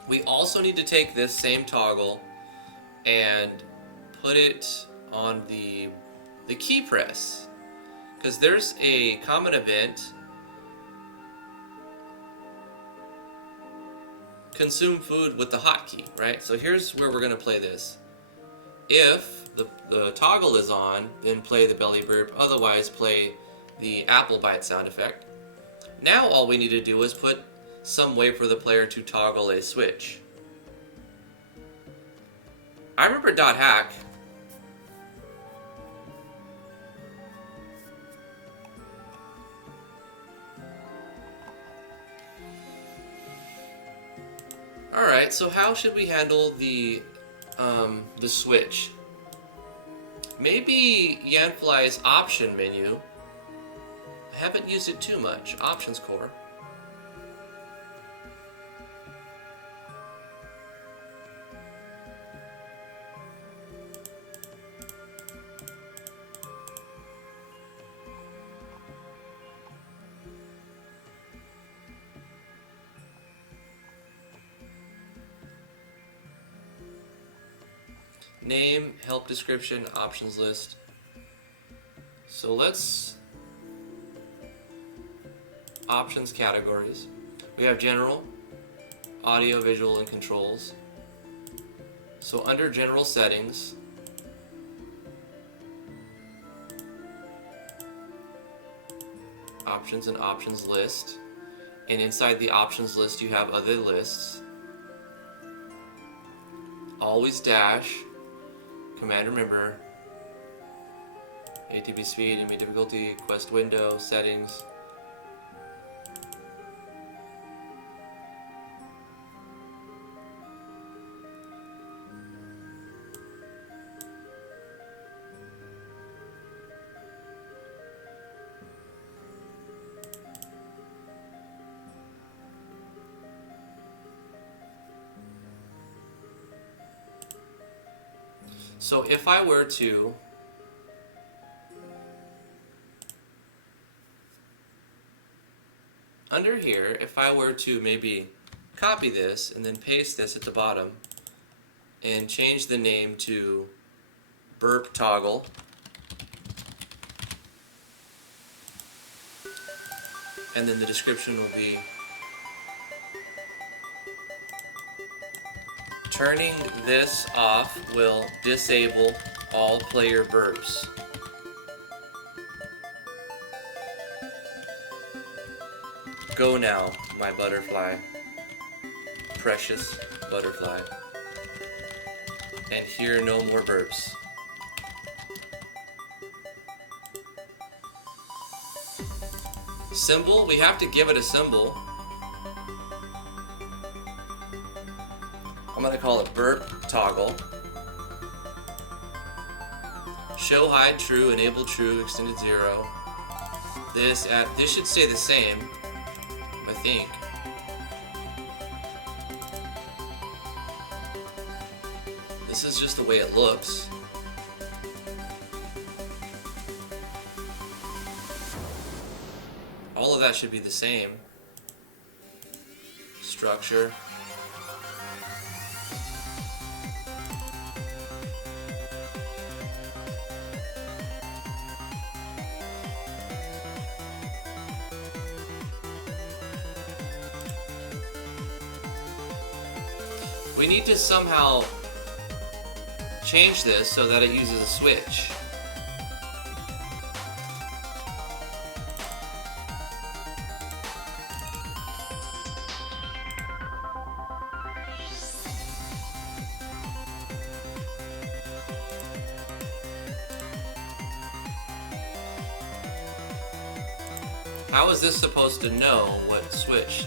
We also need to take this same toggle and put it on the key press, because there's a common event. Consume food with the hotkey, right? So here's where we're gonna play this. If the toggle is on, then play the belly burp. Otherwise, play the apple bite sound effect. Now all we need to do is put some way for the player to toggle a switch. I remember .hack. Alright, so how should we handle the switch? Maybe Yanfly's option menu. I haven't used it too much. Options core. Name, help description, options list. So let's options categories. We have general, audio, visual, and controls. So under general settings, options and options list. And inside the options list you have other lists. Always dash, command remember, ATB speed, enemy difficulty, quest window, settings. So if I were to under here, if I were to maybe copy this and then paste this at the bottom and change the name to burp toggle, and then the description will be turning this off will disable all player burps. Go now, my butterfly, precious butterfly, and hear no more burps. Symbol, we have to give it a symbol. I'm gonna call it burp toggle. Show hide true, enable true, extended 0. This should stay the same, I think. This is just the way it looks. All of that should be the same. Structure. We need to somehow change this so that it uses a switch. How is this supposed to know what switched?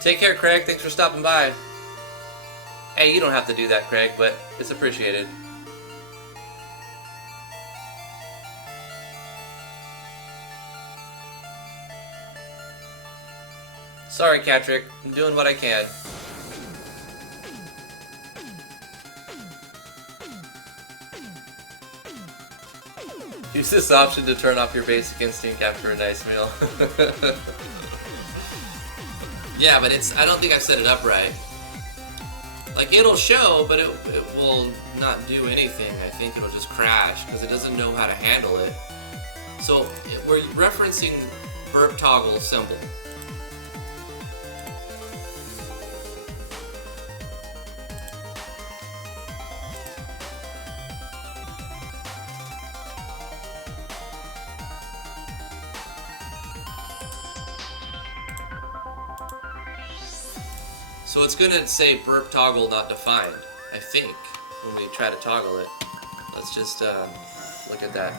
Take care, Craig. Thanks for stopping by. Hey, you don't have to do that, Craig, but it's appreciated. Sorry, Catrick. I'm doing what I can. Use this option to turn off your basic instinct after a nice meal. Yeah, but I don't think I've set it up right. Like, it'll show, but it will not do anything. I think it'll just crash, because it doesn't know how to handle it. So, we're referencing burp toggle symbol. So it's gonna say burp toggle not defined, I think, when we try to toggle it. Let's just look at that.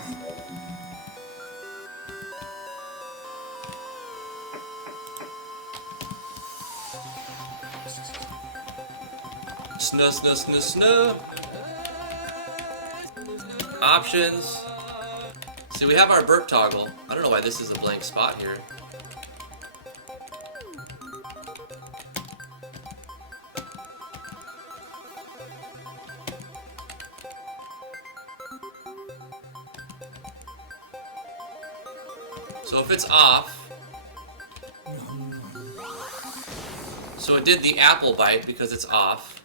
Snoo. Options. See, we have our burp toggle. I don't know why this is a blank spot here. So if it's off, so it did the apple bite because it's off.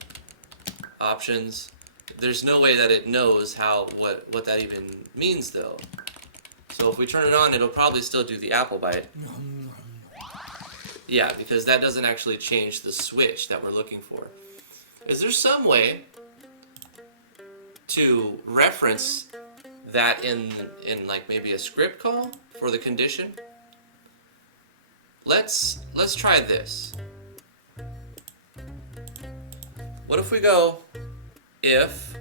Options. There's no way that it knows what that even means though. So if we turn it on, it'll probably still do the apple bite. Yeah, because that doesn't actually change the switch that we're looking for. Is there some way to reference that in like maybe a script call for the condition? Let's try this. What if we go if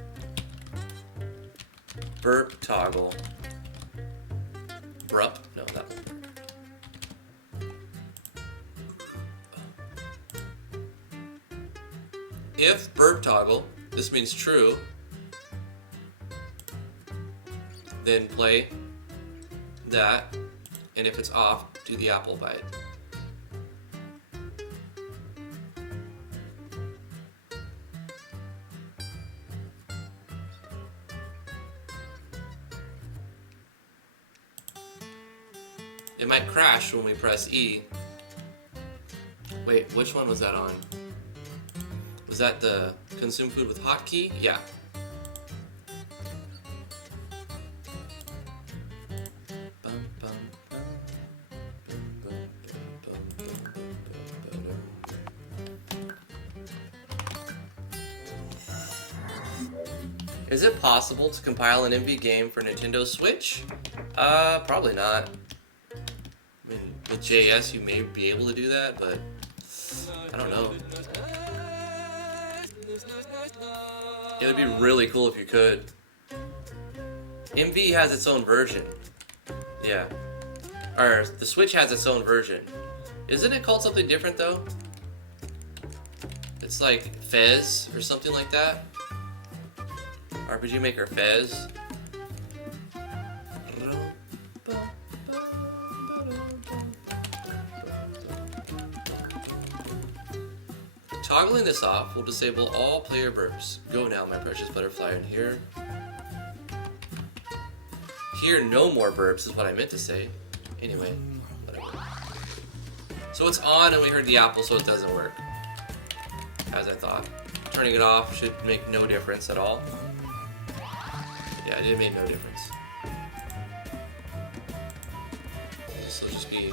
burp toggle brup? No, that one. If burp toggle, this means true, then play that, and if it's off, do the apple bite. It might crash when we press E. Wait, which one was that on? Was that the consume food with hotkey? Yeah. Is it possible to compile an MV game for Nintendo Switch? Probably not. I mean, with JS you may be able to do that, but I don't know. It would be really cool if you could. MV has its own version. Yeah. Or the Switch has its own version. Isn't it called something different though? It's like Fez or something like that. RPG Maker Fez. Toggling this off will disable all player burps. Go now, my precious butterfly, and here. Here, no more burps is what I meant to say. Anyway, whatever. So it's on and we heard the apple, so it doesn't work. As I thought. Turning it off should make no difference at all. Yeah, it made no difference. This will just be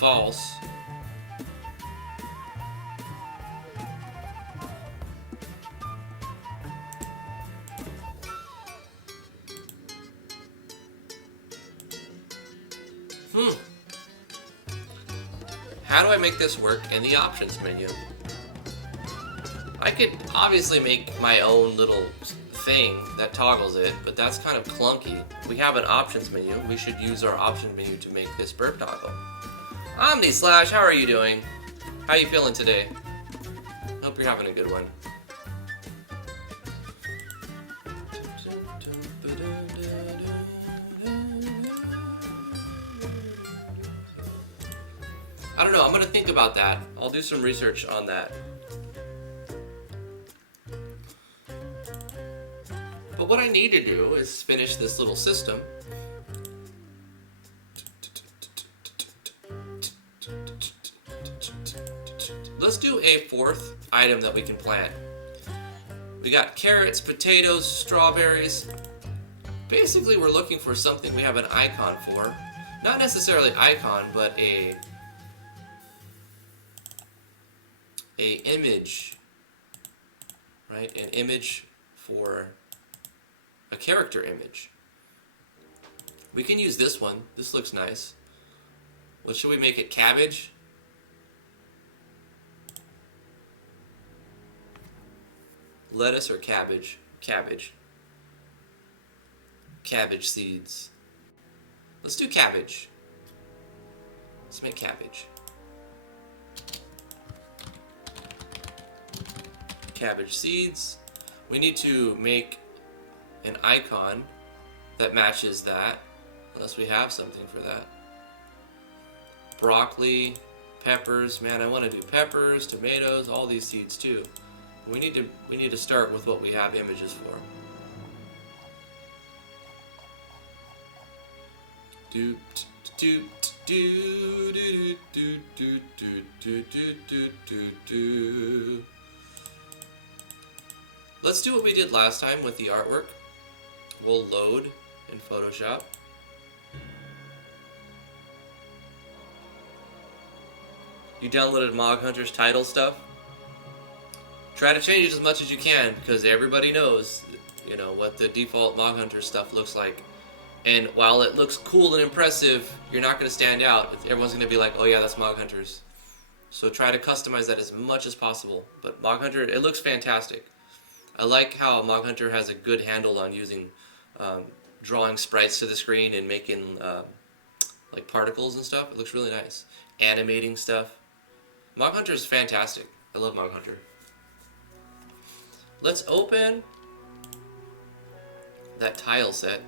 false. How do I make this work in the options menu? I could obviously make my own little thing that toggles it, but that's kind of clunky. We have an options menu. We should use our options menu to make this burp toggle. Omni/, how are you doing? How are you feeling today? Hope you're having a good one. I don't know, I'm gonna think about that. I'll do some research on that. But what I need to do is finish this little system. Let's do a fourth item that we can plant. We got carrots, potatoes, strawberries. Basically, we're looking for something we have an icon for. Not necessarily icon, but a image, right? An image for a character image. We can use this one. This looks nice. What should we make it? Cabbage? Lettuce or cabbage? Cabbage. Cabbage seeds. Let's do cabbage. Let's make cabbage. Cabbage seeds. We need to make an icon that matches that, unless we have something for that. Broccoli, peppers. Man, I want to do peppers, tomatoes, all these seeds too. We need to start with what we have images for. Do do do do do do do do do do do. Let's do what we did last time with the artwork. We'll load in Photoshop. You downloaded Mog Hunter's title stuff? Try to change it as much as you can, because everybody knows, you know, what the default Mog Hunter stuff looks like. And while it looks cool and impressive, you're not going to stand out. Everyone's going to be like, oh yeah, that's Mog Hunter's. So try to customize that as much as possible. But Mog Hunter, it looks fantastic. I like how Mog Hunter has a good handle on using drawing sprites to the screen and making like particles and stuff. It looks really nice. Animating stuff. Mog Hunter is fantastic. I love Mog Hunter. Let's open that tile set.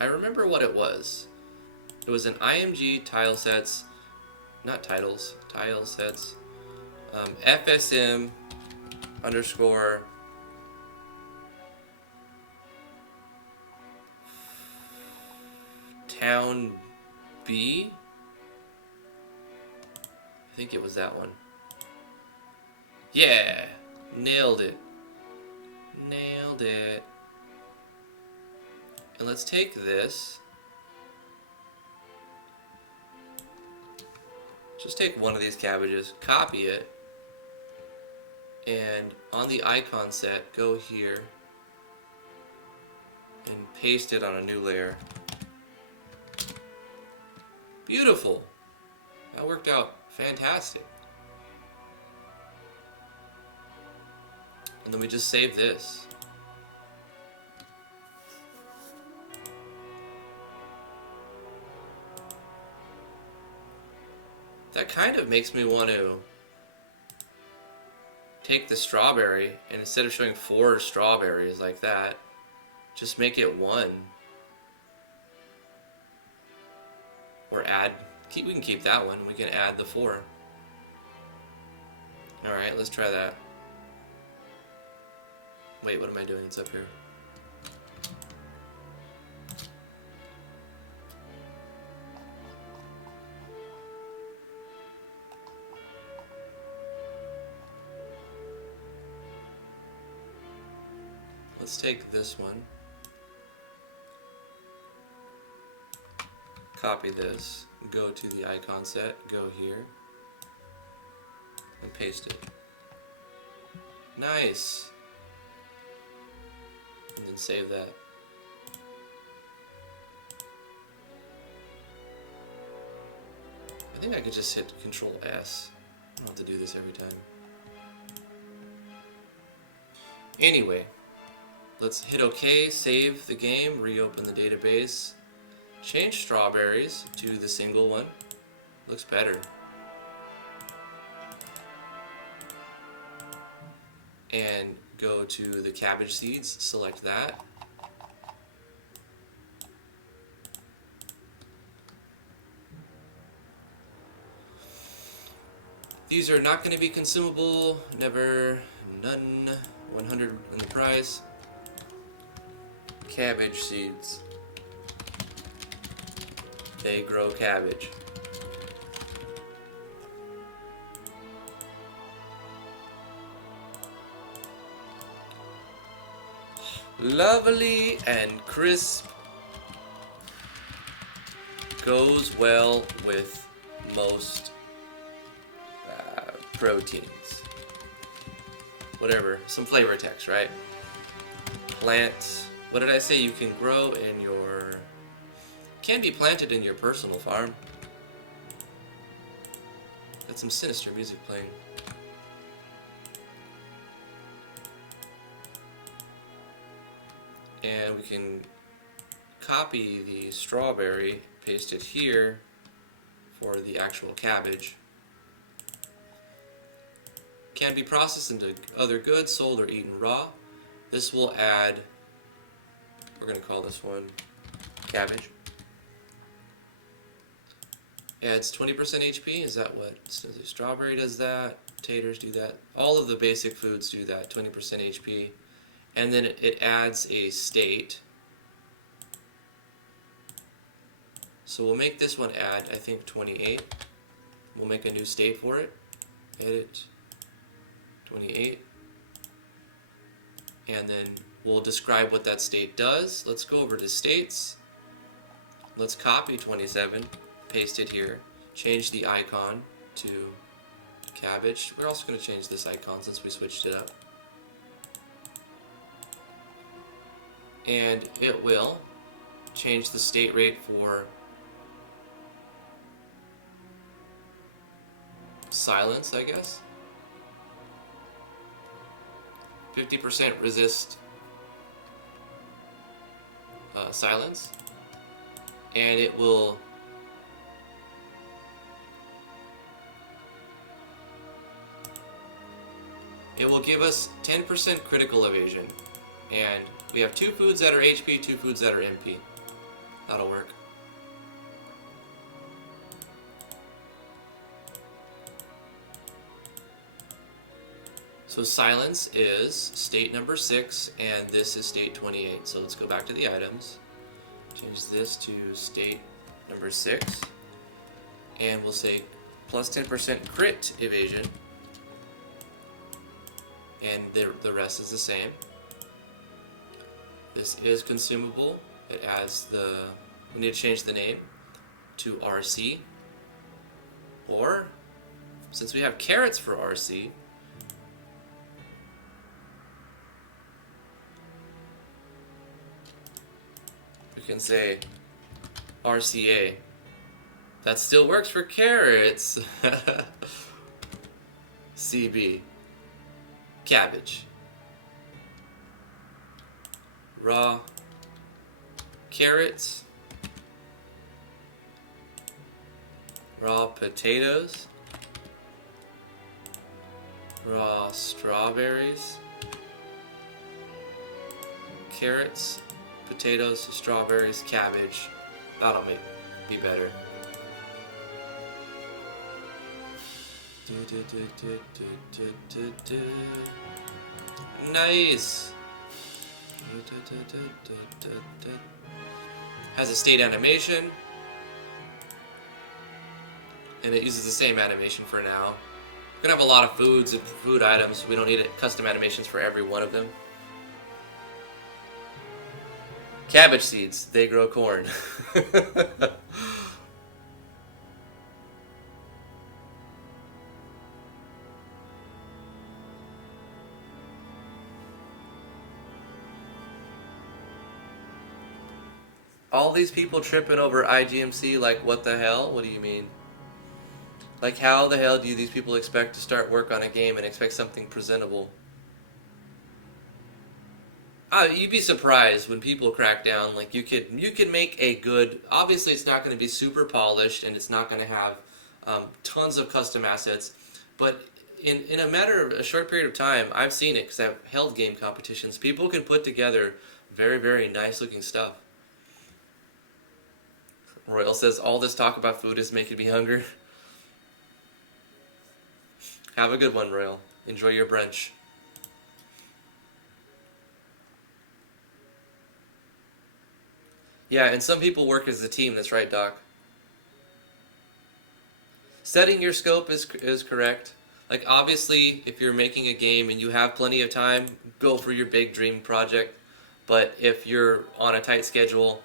I remember what it was. It was an IMG tile sets, not titles, tile sets, FSM underscore town B. I think it was that one. Yeah, nailed it. Nailed it. And let's take this. Just take one of these cabbages, copy it, and on the icon set, go here and paste it on a new layer. Beautiful. That worked out fantastic. And then we just save this. That kind of makes me want to take the strawberry and instead of showing 4 strawberries like that, just make it 1. Or add, we can keep that one, we can add the 4. Alright, let's try that. Wait, what am I doing? It's up here. Let's take this one, copy this, go to the icon set, go here, and paste it. Nice! And then save that. I think I could just hit Control S. I don't have to do this every time. Anyway. Let's hit OK, save the game, reopen the database, change strawberries to the single one. Looks better. And go to the cabbage seeds, select that. These are not going to be consumable, never, none, 100 in the price. Cabbage seeds. They grow cabbage. Lovely and crisp. Goes well with most proteins. Whatever, some flavor text, right? Plants. What did I say? You can grow in your... Can be planted in your personal farm. Got some sinister music playing. And we can copy the strawberry, paste it here for the actual cabbage. Can be processed into other goods, sold or eaten raw. This will add... We're going to call this one cabbage. Adds 20% HP. Is that what? So the strawberry does that. Taters do that. All of the basic foods do that. 20% HP. And then it adds a state. So we'll make this one add, I think, 28. We'll make a new state for it. Edit 28. And then we'll describe what that state does. Let's go over to states. Let's copy 27, paste it here, change the icon to cabbage. We're also going to change this icon since we switched it up. And it will change the state rate for silence, I guess. 50% resist silence, and it will give us 10% critical evasion, and we have 2 foods that are HP, 2 foods that are MP. That'll work. So silence is state number 6, and this is state 28. So let's go back to the items, change this to state number 6, and we'll say plus 10% crit evasion, and the rest is the same. This is consumable. It adds we need to change the name to RC, or since we have carrots for RC, can say RCA. That still works for carrots. CB. Cabbage. Raw carrots. Raw potatoes. Raw strawberries. Carrots, potatoes, strawberries, cabbage. That'll be better. Nice. Has a state animation, and it uses the same animation for now. We're gonna have a lot of foods and food items. We don't need custom animations for every one of them. Cabbage seeds, they grow corn. All these people tripping over IGMC, like, what the hell? What do you mean? Like, how the hell do these people expect to start work on a game and expect something presentable? You'd be surprised when people crack down. Like, you could make a good... Obviously, it's not going to be super polished, and it's not going to have tons of custom assets. But in a matter of a short period of time, I've seen it because I've held game competitions. People can put together very, very nice-looking stuff. Royal says, all this talk about food is making me hungry. Have a good one, Royal. Enjoy your brunch. Yeah, and some people work as a team. That's right, Doc. Setting your scope is correct. Like, obviously, if you're making a game and you have plenty of time, go for your big dream project. But if you're on a tight schedule,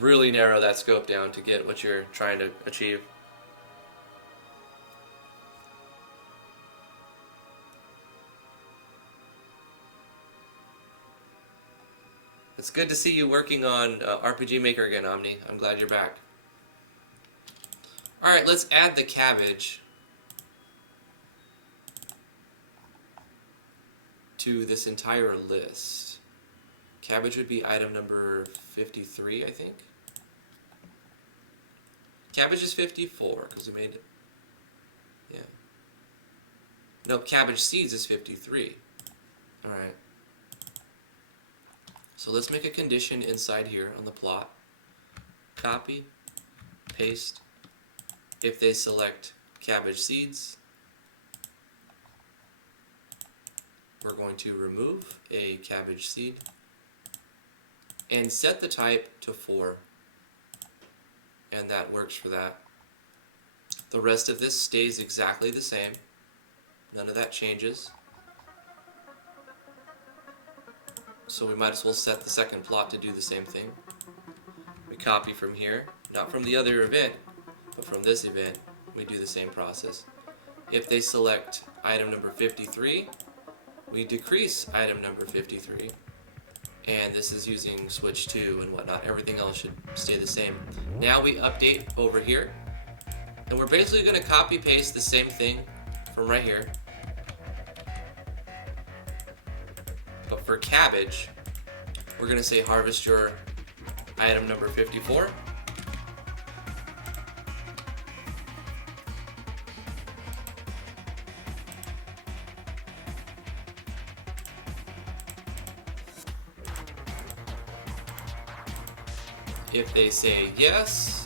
really narrow that scope down to get what you're trying to achieve. It's good to see you working on RPG Maker again, Omni. I'm glad you're back. Alright, let's add the cabbage to this entire list. Cabbage would be item number 53, I think. Cabbage is 54, because we made it. Yeah. Nope, cabbage seeds is 53. Alright. So let's make a condition inside here on the plot. Copy, paste. If they select cabbage seeds, we're going to remove a cabbage seed and set the type to 4. And that works for that. The rest of this stays exactly the same. None of that changes. So we might as well set the second plot to do the same thing. We copy from here, not from the other event, but from this event, we do the same process. If they select item number 53, we decrease item number 53, and this is using switch 2 and whatnot. Everything else should stay the same. Now we update over here, and we're basically going to copy paste the same thing from right here. But for cabbage, we're going to say harvest your item number 54. If they say yes,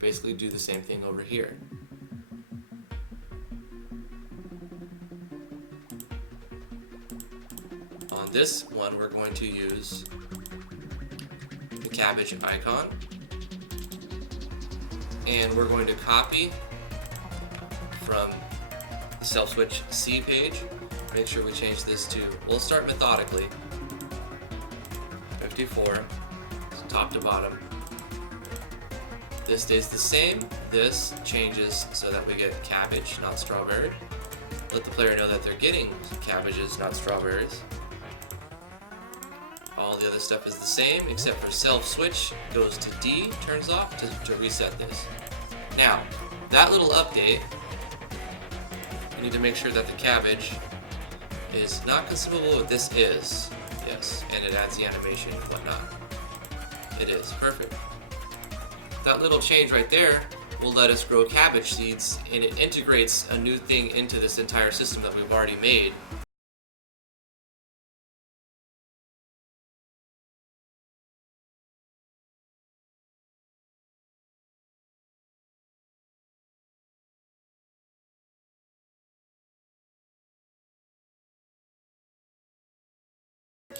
basically do the same thing over here. On this one, we're going to use the cabbage icon. And we're going to copy from the self switch C page. Make sure we change this to, we'll start methodically. 54, top to bottom. This stays the same. This changes so that we get cabbage, not strawberry. Let the player know that they're getting cabbages, not strawberries. All the other stuff is the same, except for self switch goes to D, turns off to reset this. Now, that little update, we need to make sure that the cabbage is not consumable, but this is. Yes, and it adds the animation and whatnot. It is, perfect. That little change right there will let us grow cabbage seeds, and it integrates a new thing into this entire system that we've already made.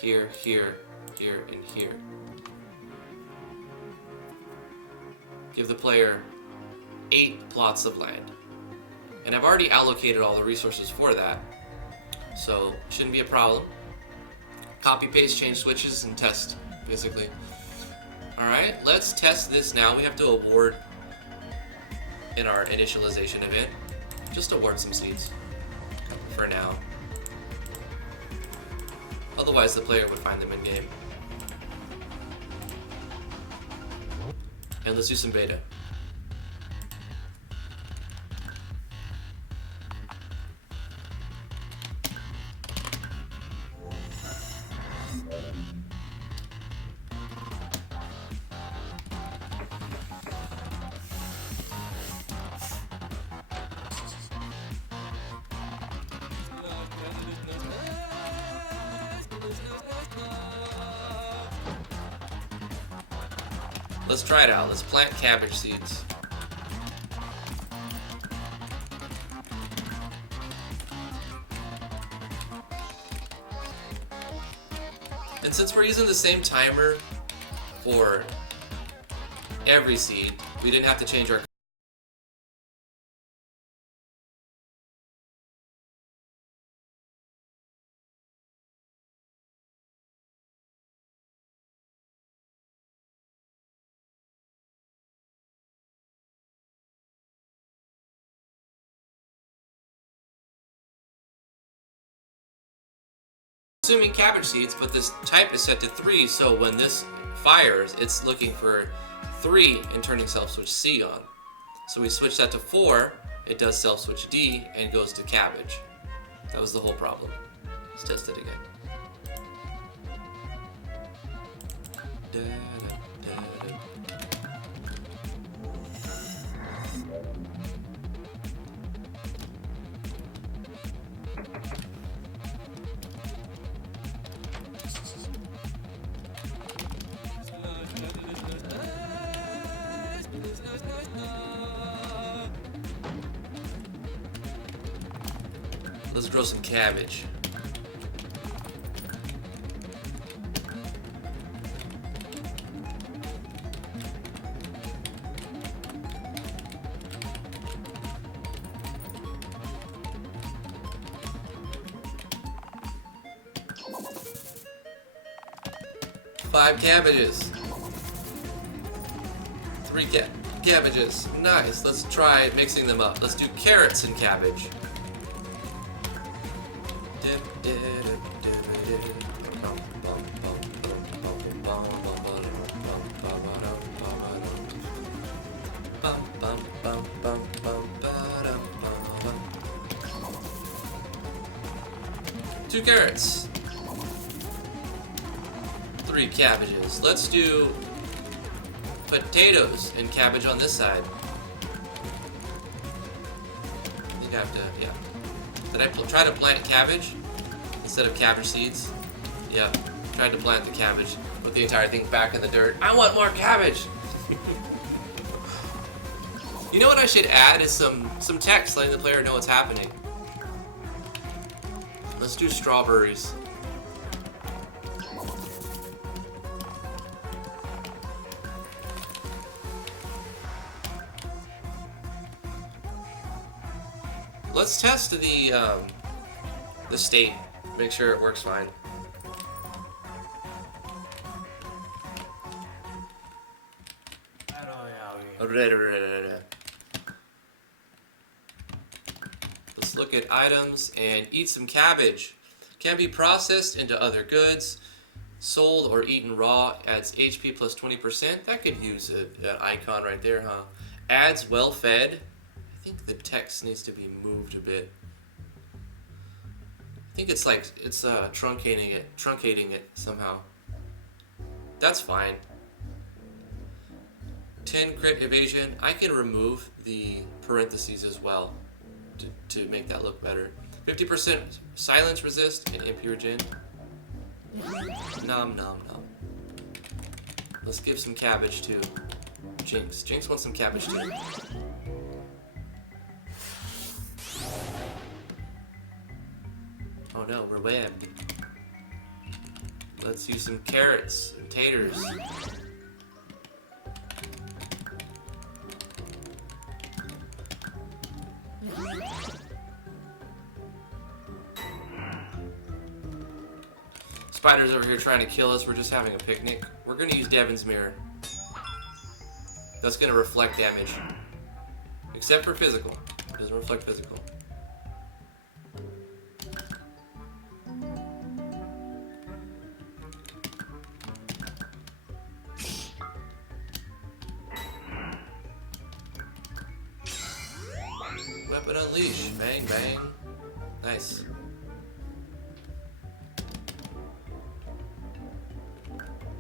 Here, here, here, and here. Give the player 8 plots of land. And I've already allocated all the resources for that, so shouldn't be a problem. Copy, paste, change switches, and test, basically. Alright, let's test this now. We have to award in our initialization event. Just award some seeds for now. Otherwise, the player would find them in game. And let's do some beta. Let's try it out. Let's plant cabbage seeds. And since we're using the same timer for every seed, we didn't have to change our consuming cabbage seeds, but this type is set to 3, so when this fires, it's looking for 3 and turning self switch C on. So we switch that to 4, it does self switch D and goes to cabbage. That was the whole problem. Let's test it again. Let's grow some cabbage. Five cabbages. 3 cabbages. Nice. Let's try mixing them up. Let's do carrots and cabbage. Two carrots. 3 cabbages. Let's do potatoes and cabbage on this side. I think I have to, yeah. Did I try to plant cabbage instead of cabbage seeds? Yeah, tried to plant the cabbage. Put the entire thing back in the dirt. I want more cabbage! You know what I should add is some text letting the player know what's happening. Let's do strawberries. Let's test the state. Make sure it works fine. Let's look at items and eat some cabbage. Can be processed into other goods. Sold or eaten raw. Adds HP plus 20%. That could use an icon right there, huh? Adds well fed. I think the text needs to be moved a bit. I think it's like it's truncating it somehow. That's fine. 10 crit evasion. I can remove the parentheses as well to make that look better. 50% silence resist and impure gin. Nom nom nom. Let's give some cabbage to Jinx. Jinx wants some cabbage too. Oh no, we're webbed. Let's use some carrots and taters. Spider's over here trying to kill us. We're just having a picnic. We're going to use Devin's Mirror. That's going to reflect damage. Except for physical. It doesn't reflect physical. Weapon unleash. Bang, bang. Nice.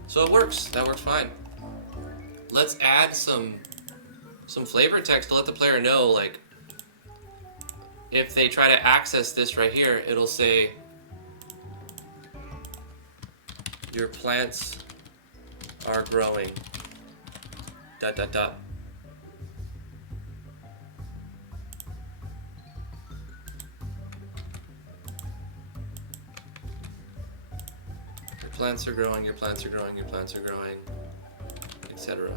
So it works. That works fine. Let's add some flavor text to let the player know, like, if they try to access this right here, it'll say your plants are growing. ... Plants are growing, your plants are growing, your plants are growing, etc.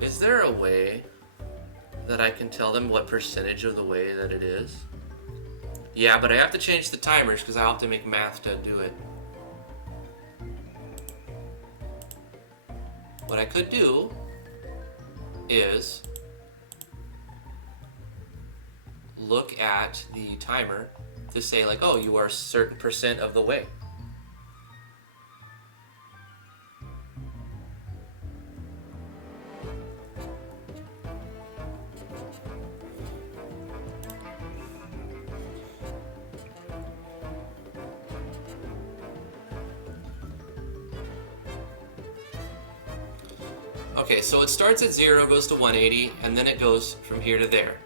Is there a way that I can tell them what percentage of the way that it is? Yeah, but I have to change the timers because I have to make math to do it. What I could do is look at the timer to say, like, oh, you are a certain percent of the way. Okay, so it starts at 0, goes to 180, and then it goes from here to there.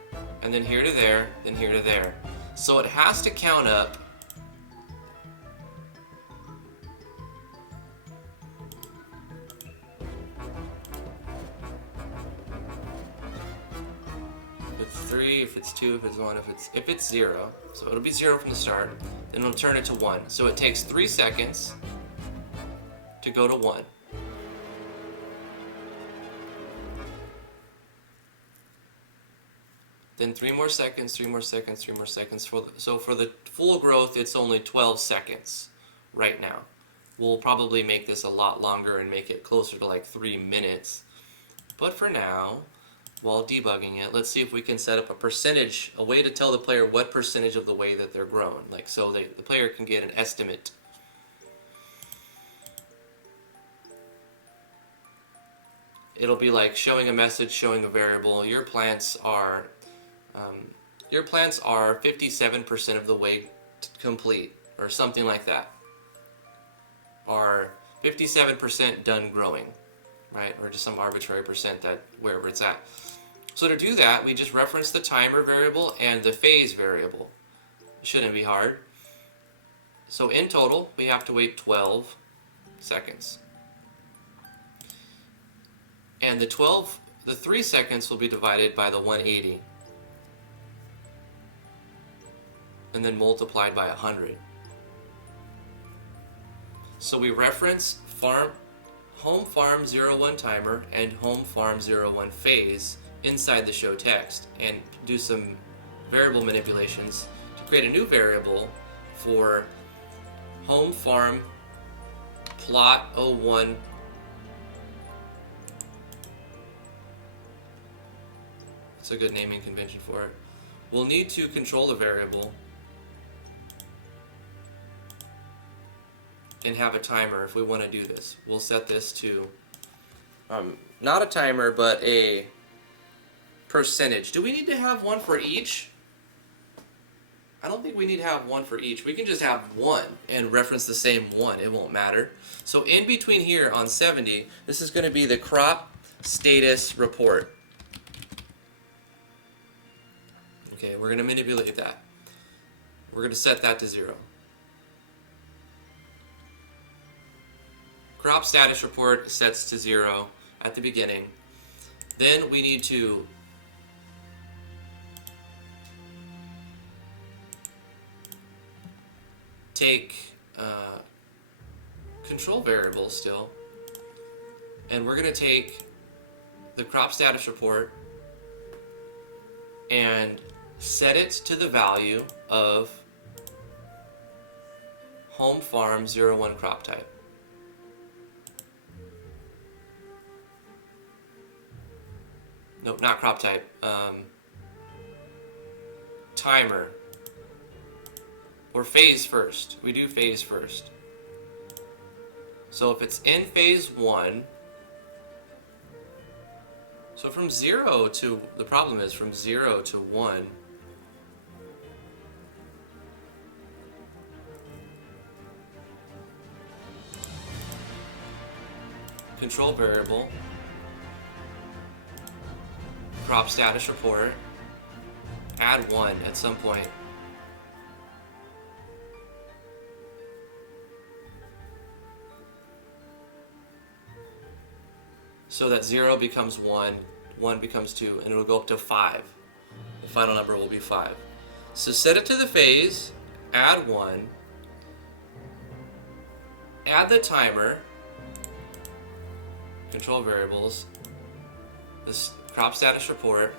And then here to there, then here to there. So it has to count up if it's 3, if it's 2, if it's 1, if it's 0. So it'll be 0 from the start, then it'll turn it to 1. So it takes 3 seconds to go to 1. Then 3 more seconds, 3 more seconds, 3 more seconds. So for the full growth, it's only 12 seconds right now. We'll probably make this a lot longer and make it closer to like 3 minutes. But for now, while debugging it, let's see if we can set up a percentage, a way to tell the player what percentage of the way that they're grown. Like, so the player can get an estimate. It'll be like showing a message, showing a variable. Your plants are 57% of the way complete, or something like that. Or 57% done growing, right? Or just some arbitrary percent that wherever it's at. So to do that, we just reference the timer variable and the phase variable. It shouldn't be hard. So in total, we have to wait 12 seconds. And the 3 seconds will be divided by the 180. And then multiplied by 100. So we reference home farm 01 timer and home farm 01 phase inside the show text and do some variable manipulations to create a new variable for home farm plot 01. It's a good naming convention for it. We'll need to control a variable and have a timer if we want to do this. We'll set this to not a timer, but a percentage. Do we need to have one for each? I don't think we need to have one for each. We can just have one and reference the same one. It won't matter. So in between here on 70, this is going to be the crop status report. Okay, we're going to manipulate that. We're going to set that to 0. Crop status report sets to 0 at the beginning. Then we need to take control variables still, and we're going to take the crop status report and set it to the value of home farm 01 crop type. Nope, not crop type. Timer. Or phase first. We do phase first. So if it's in phase 1, so from 0 to, the problem is from 0 to 1, control variable, crop status report, add 1 at some point. So that 0 becomes 1, 1 becomes 2, and it'll go up to 5. The final number will be 5. So set it to the phase, add 1, add the timer, control variables, this crop status report,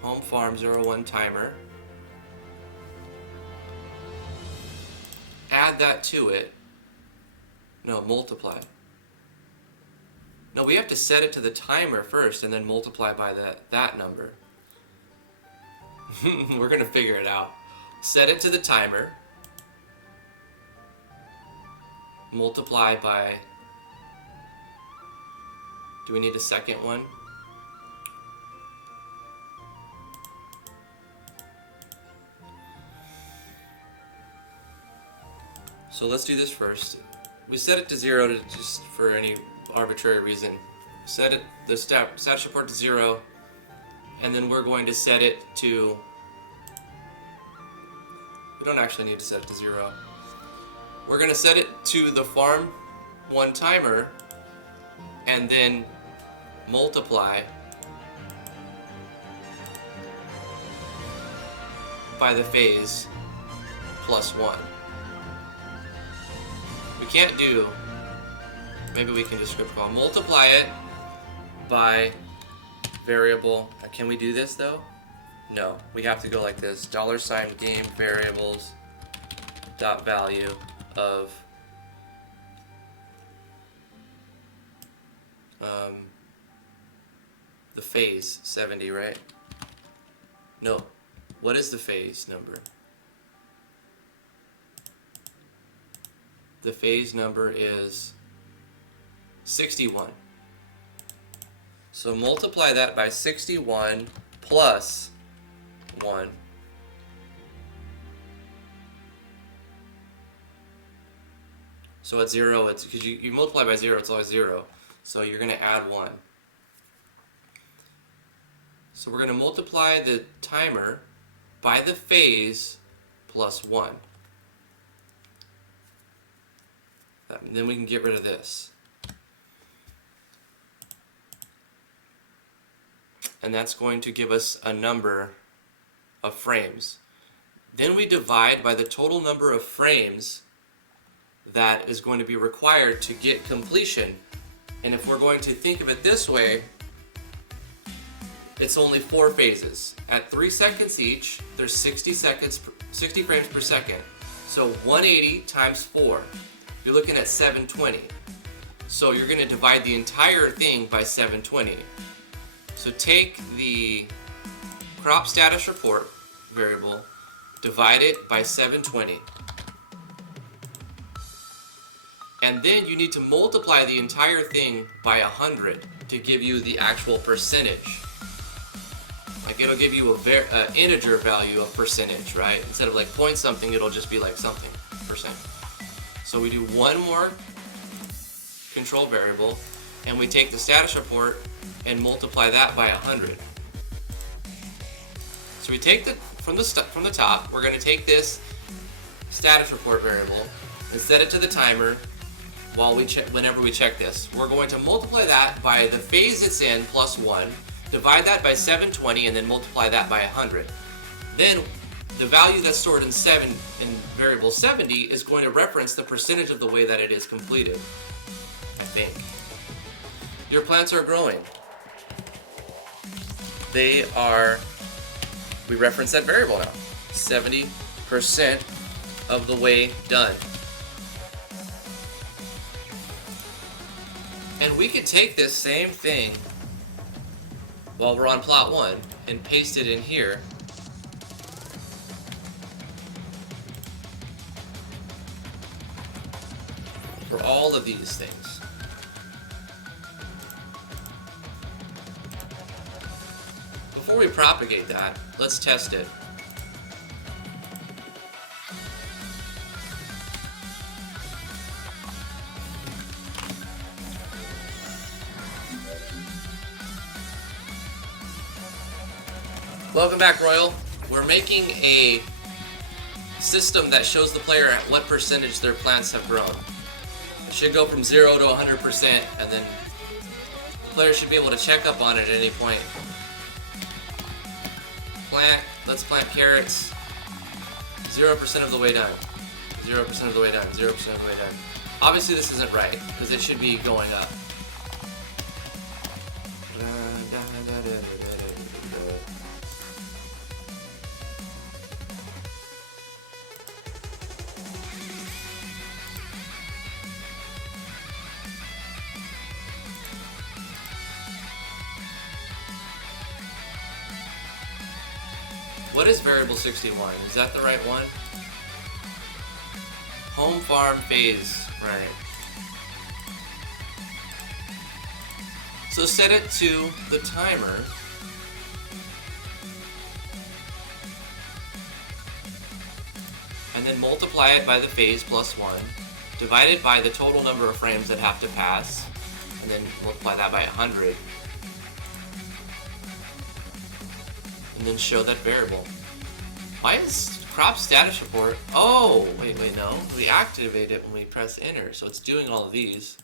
home farm 01 timer, add that to it. No, multiply. No, we have to set it to the timer first and then multiply by that number. We're gonna figure it out. Set it to the timer, multiply by, do we need a second one? So let's do this first. We set it to 0 to just for any arbitrary reason. Set it, the status report to 0, and then we're going to set it to, we don't actually need to set it to 0. We're going to set it to the farm 1 timer and then multiply by the phase plus 1. We can't do, maybe we can just script call, multiply it by variable. Can we do this though? No, we have to go like this, $game variables dot value of the phase 70, right? No, what is the phase number? The phase number is 61. So multiply that by 61 plus 1. So at 0, it's because you multiply by 0, it's always 0. So you're going to add 1. So we're going to multiply the timer by the phase plus 1. Then we can get rid of this. And that's going to give us a number of frames. Then we divide by the total number of frames that is going to be required to get completion. And if we're going to think of it this way, it's only 4 phases. At 3 seconds each, there's 60 frames per second. So 180 times 4, you're looking at 720. So you're going to divide the entire thing by 720. So take the crop status report variable, divide it by 720. And then you need to multiply the entire thing by 100 to give you the actual percentage. Like it'll give you a integer value of percentage, right? Instead of like point something, it'll just be like something percent. So we do one more control variable, and we take the status report and multiply that by 100. So we take from the top, we're going to take this status report variable and set it to the timer while whenever we check this. We're going to multiply that by the phase it's in plus 1, divide that by 720, and then multiply that by 100. Then the value that's stored in variable 70 is going to reference the percentage of the way that it is completed. I think. Your plants are growing. We reference that variable now. 70% of the way done. And we could take this same thing while we're on plot 1 and paste it in here. For all of these things. Before we propagate that, let's test it. Welcome back, Royal. We're making a system that shows the player at what percentage their plants have grown. It should go from 0 to 100%, and then the player should be able to check up on it at any point. Let's plant carrots. 0% of the way done. 0% of the way done. 0% of the way done. Obviously this isn't right, because it should be going up. What is variable 61? Is that the right one? Home farm phase, right. So set it to the timer. And then multiply it by the phase plus 1. Divide it by the total number of frames that have to pass. And then multiply that by 100. And then show that variable. Why is crop status report? Oh, wait, no. We activate it when we press enter, so it's doing all of these.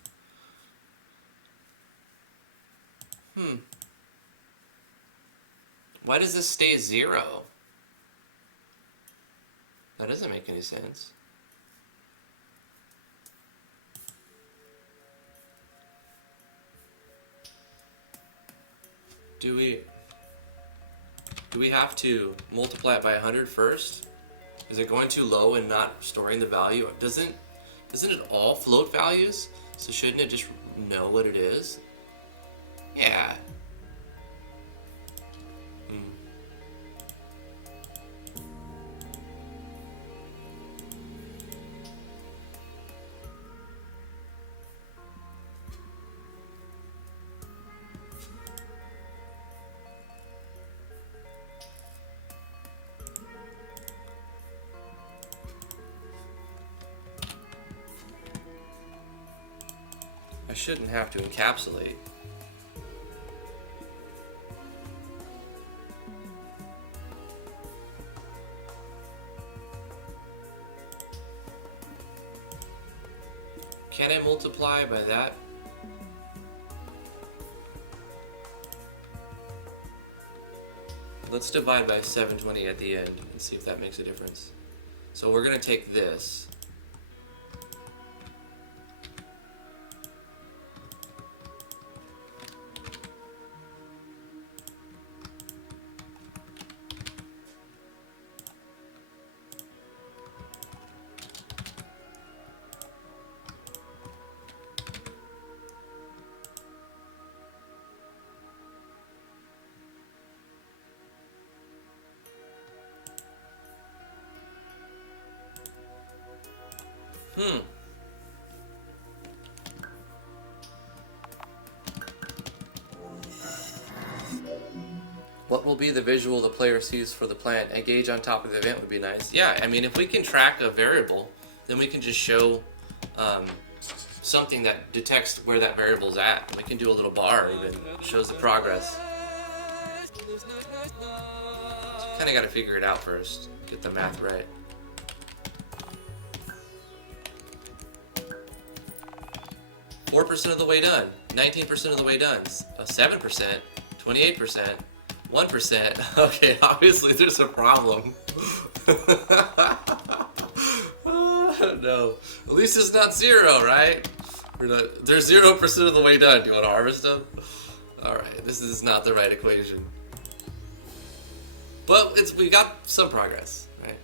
Why does this stay 0? That doesn't make any sense. Do we have to multiply it by 100 first? Is it going too low and not storing the value? Isn't it all float values? So shouldn't it just know what it is? Yeah. I shouldn't have to encapsulate. Can I multiply by that? Let's divide by 720 at the end and see if that makes a difference. So we're going to take this What will be the visual the player sees for the plant? A gauge on top of the event would be nice. Yeah, I mean, if we can track a variable, then we can just show something that detects where that variable's at. We can do a little bar even, shows the progress. Kind of got to figure it out first, get the math right. .4% of the way done, 19% of the way done, 7%, 28%, 1%. Okay, obviously there's a problem. No, at least it's not 0, right? There's 0% of the way done. Do you want to harvest them? All right, this is not the right equation. But we got some progress, right?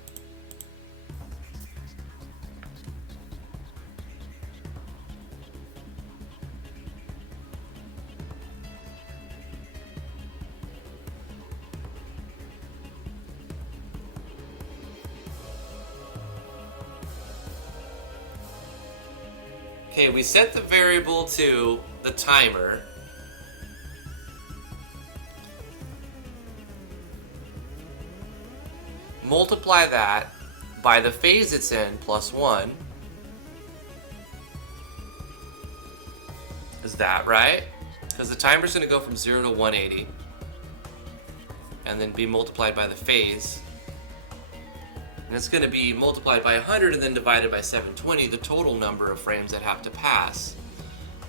Okay, we set the variable to the timer. Multiply that by the phase it's in plus 1. Is that right? Because the timer's going to go from 0 to 180 and then be multiplied by the phase. And it's going to be multiplied by 100 and then divided by 720, the total number of frames that have to pass.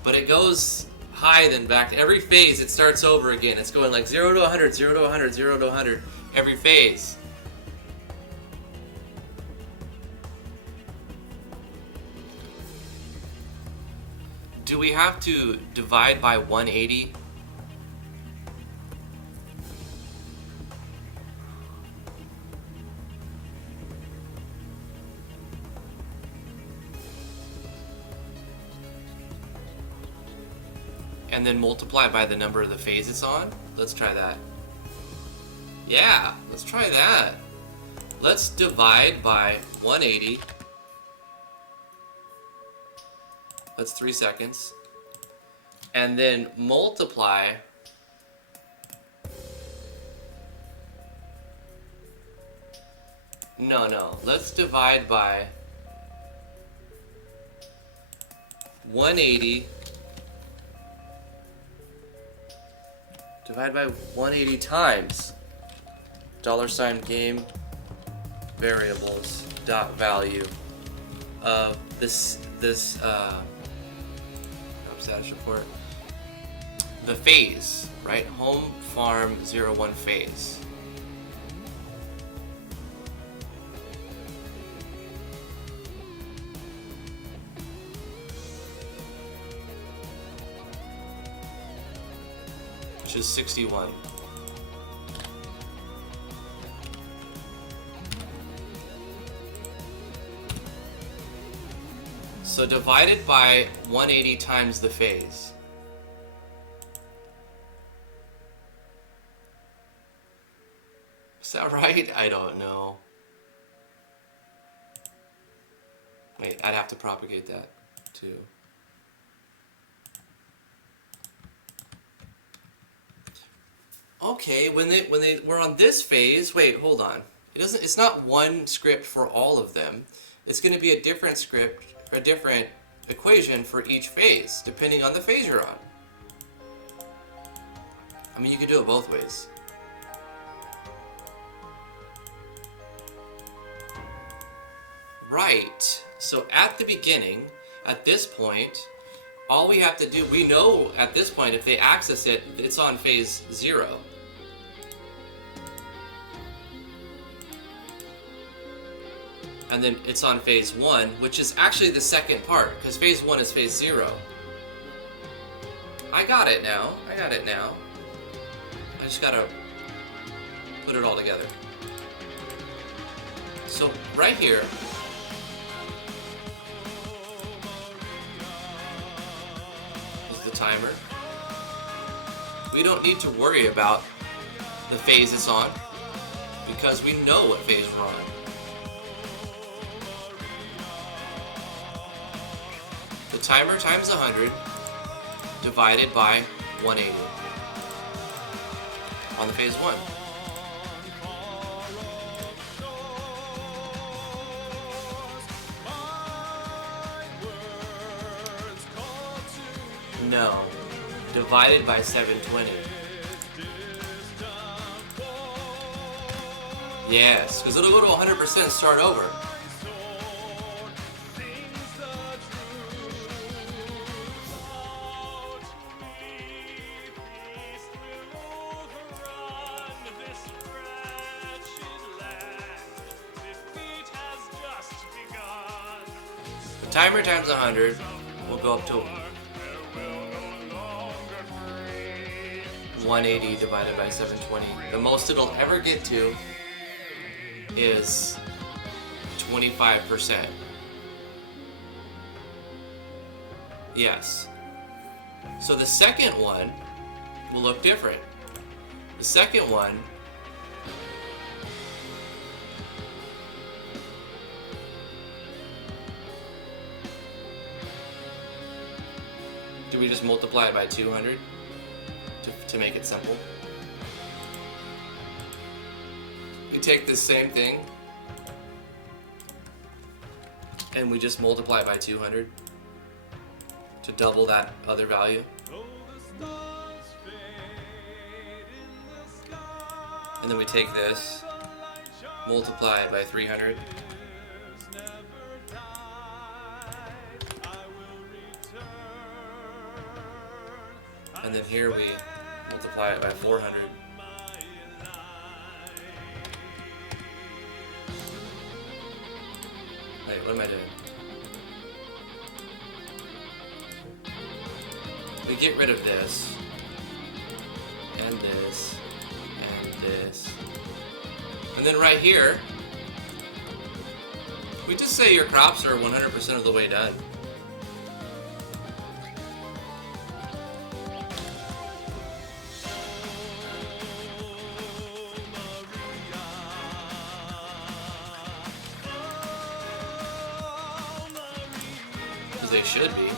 But it goes high then back to every phase. It starts over again. It's going like 0 to 100, 0 to 100, 0 to 100 every phase. Do we have to divide by 180? And then multiply by the number of the phase it's on? Let's try that. Yeah, let's try that. Let's divide by 180. That's 3 seconds. And then multiply No, let's divide by 180. Divide by 180 times $game variables dot value of this status report. The phase, right? Home farm 01 phase. Which is 61. So divided by 180 times the phase. Is that right? I don't know. Wait, I'd have to propagate that too. Okay, when they were on this phase, wait, hold on. It's not one script for all of them. It's going to be a different script, a different equation for each phase, depending on the phase you're on. I mean, you could do it both ways. Right. So at the beginning, at this point, all we have to do, we know at this point if they access it, it's on phase 0. And then it's on phase 1, which is actually the second part, because phase 1 is phase 0. I got it now. I just gotta put it all together. So right here, is the timer. We don't need to worry about the phase it's on, because we know what phase we're on. timer times 100 divided by 180 on the phase 1. No, divided by 720. Yes, because it'll go to 100% and start over. The timer times 100 will go up to 180 divided by 720. The most it'll ever get to is 25%. Yes. So the second one will look different. The second one do we just multiply it by 200 to make it simple? We take this same thing and we just multiply by 200 to double that other value. And then we take this, multiply it by 300. And then here we multiply it by 400. Wait, what am I doing? We get rid of this, and this, and this. And then right here, we just say your crops are 100% of the way done. They should be.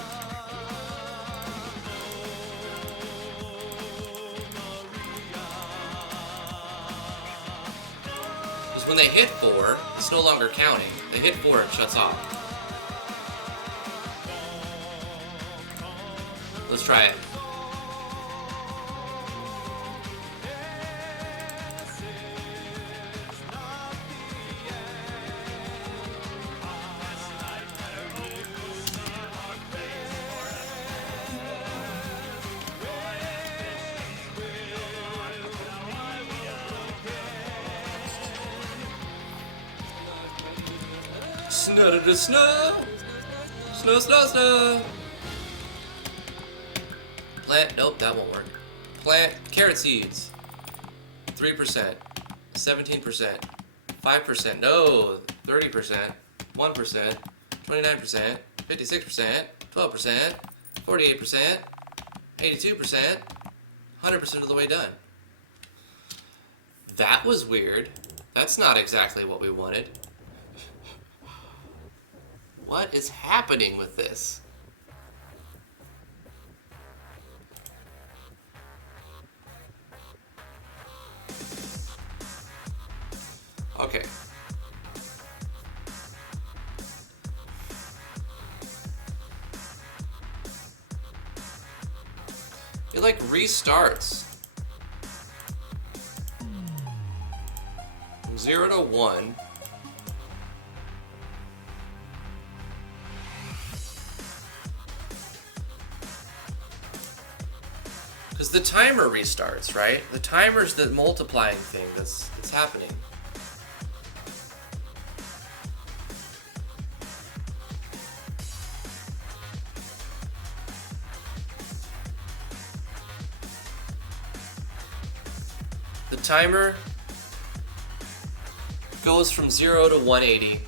Because when they hit 4, it's no longer counting. They hit 4, it shuts off. Let's try it. Snow. Snow, snow, snow. Plant, nope, that won't work. Plant carrot seeds. 3%, 17%, 5%, no, 30%, 1%, 29%, 56%, 12%, 48%, 82%, 100% of the way done. That was weird. That's not exactly what we wanted. What is happening with this? Okay. It like restarts. From 0 to 1. Because the timer restarts, right? The timer's the multiplying thing that's happening. The timer goes from 0 to 180.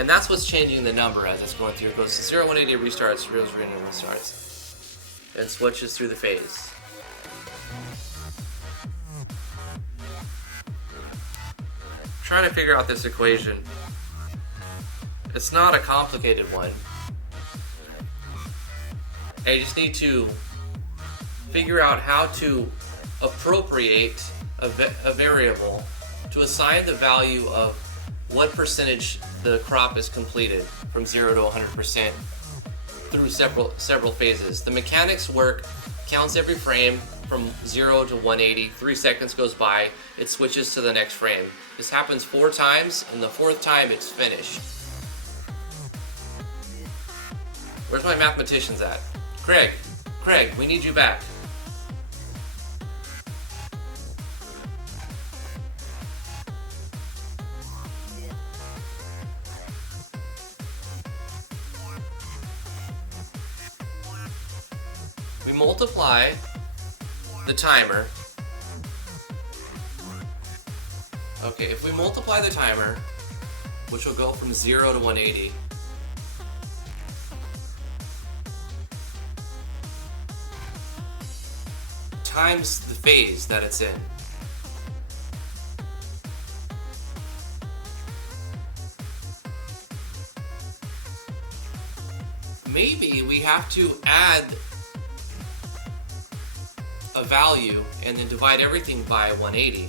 And that's what's changing the number as it's going through. It goes to 0, 180, restarts, restarts. And switches through the phase. I'm trying to figure out this equation. It's not a complicated one. I just need to figure out how to appropriate a variable to assign the value of what percentage the crop is completed from 0 to 100% through several phases. The mechanics work, counts every frame from 0 to 180, 3 seconds goes by, it switches to the next frame. This happens 4 times, and the 4th time it's finished. Where's my mathematicians at? Craig, we need you back. We multiply the timer. Okay, if we multiply the timer, which will go from 0 to 180, times the phase that it's in. Maybe we have to add a value and then divide everything by 180. I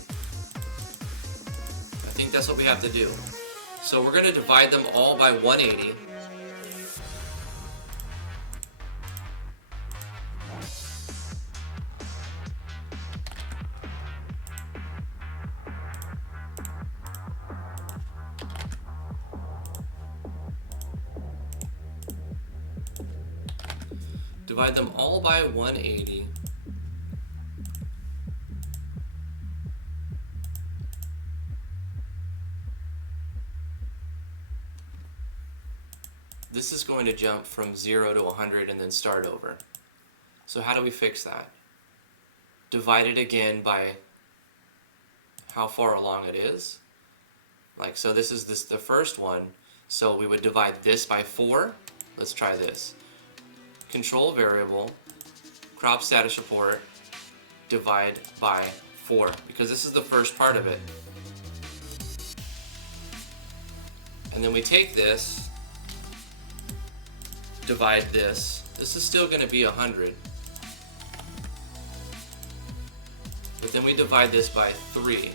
think that's what we have to do. So we're going to divide them all by 180. Divide them all by 180. This is going to jump from 0 to 100 and then start over. So how do we fix that? Divide it again by how far along it is. Like, so this is the first one. So we would divide this by 4. Let's try this. Control variable, crop status report, divide by 4, because this is the first part of it. And then we take this, divide this. This is still going to be 100. But then we divide this by 3.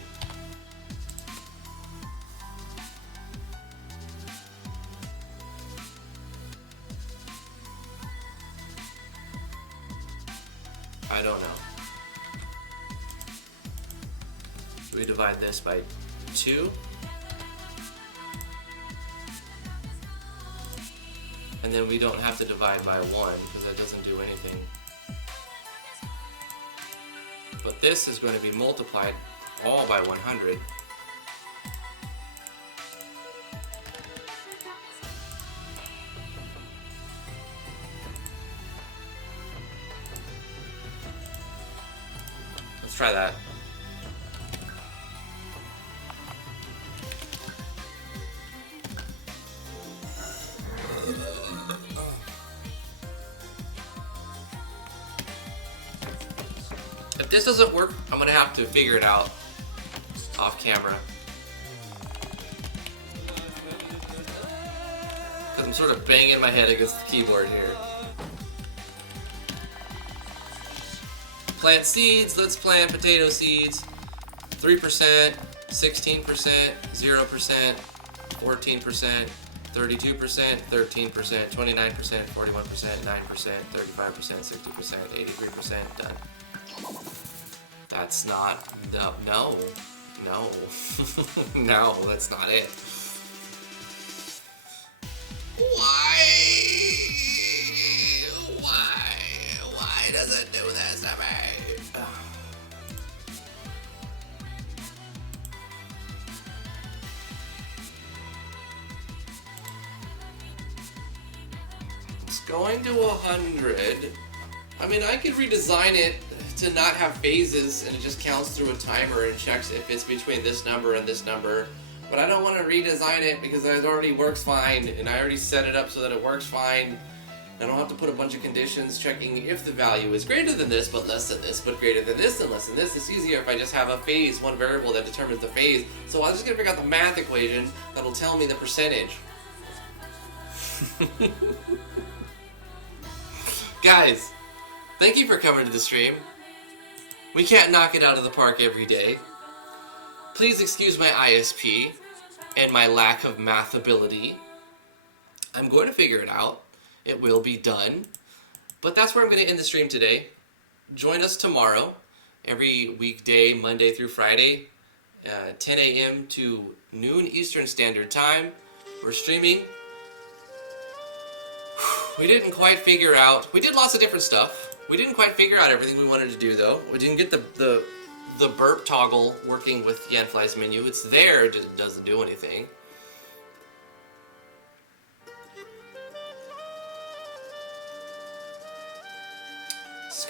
I don't know. We divide this by 2. And then we don't have to divide by 1 because that doesn't do anything. But this is going to be multiplied all by 100. Let's try that. If this doesn't work, I'm gonna have to figure it out off camera. Because I'm sort of banging my head against the keyboard here. Plant seeds, let's plant potato seeds. 3%, 16%, 0%, 14%, 32%, 13%, 29%, 41%, 9%, 35%, 60%, 83%, done. That's not, no, no, that's not it. Why does it do this to me? It's going to 100. I mean, I could redesign it to not have phases and it just counts through a timer and checks if it's between this number and this number. But I don't want to redesign it because it already works fine and I already set it up so that it works fine. I don't have to put a bunch of conditions checking if the value is greater than this but less than this but greater than this and less than this. It's easier if I just have a phase, one variable that determines the phase. So I'm just going to figure out the math equation that'll tell me the percentage. Guys, thank you for coming to the stream. We can't knock it out of the park every day. Please excuse my ISP and my lack of math ability. I'm going to figure it out. It will be done. But that's where I'm going to end the stream today. Join us tomorrow, every weekday, Monday through Friday, 10 a.m. to noon Eastern Standard Time. We're streaming. We didn't quite figure out, we did lots of different stuff. We didn't quite figure out everything we wanted to do though. We didn't get the burp toggle working with Yanfly's menu. It's there, it just doesn't do anything.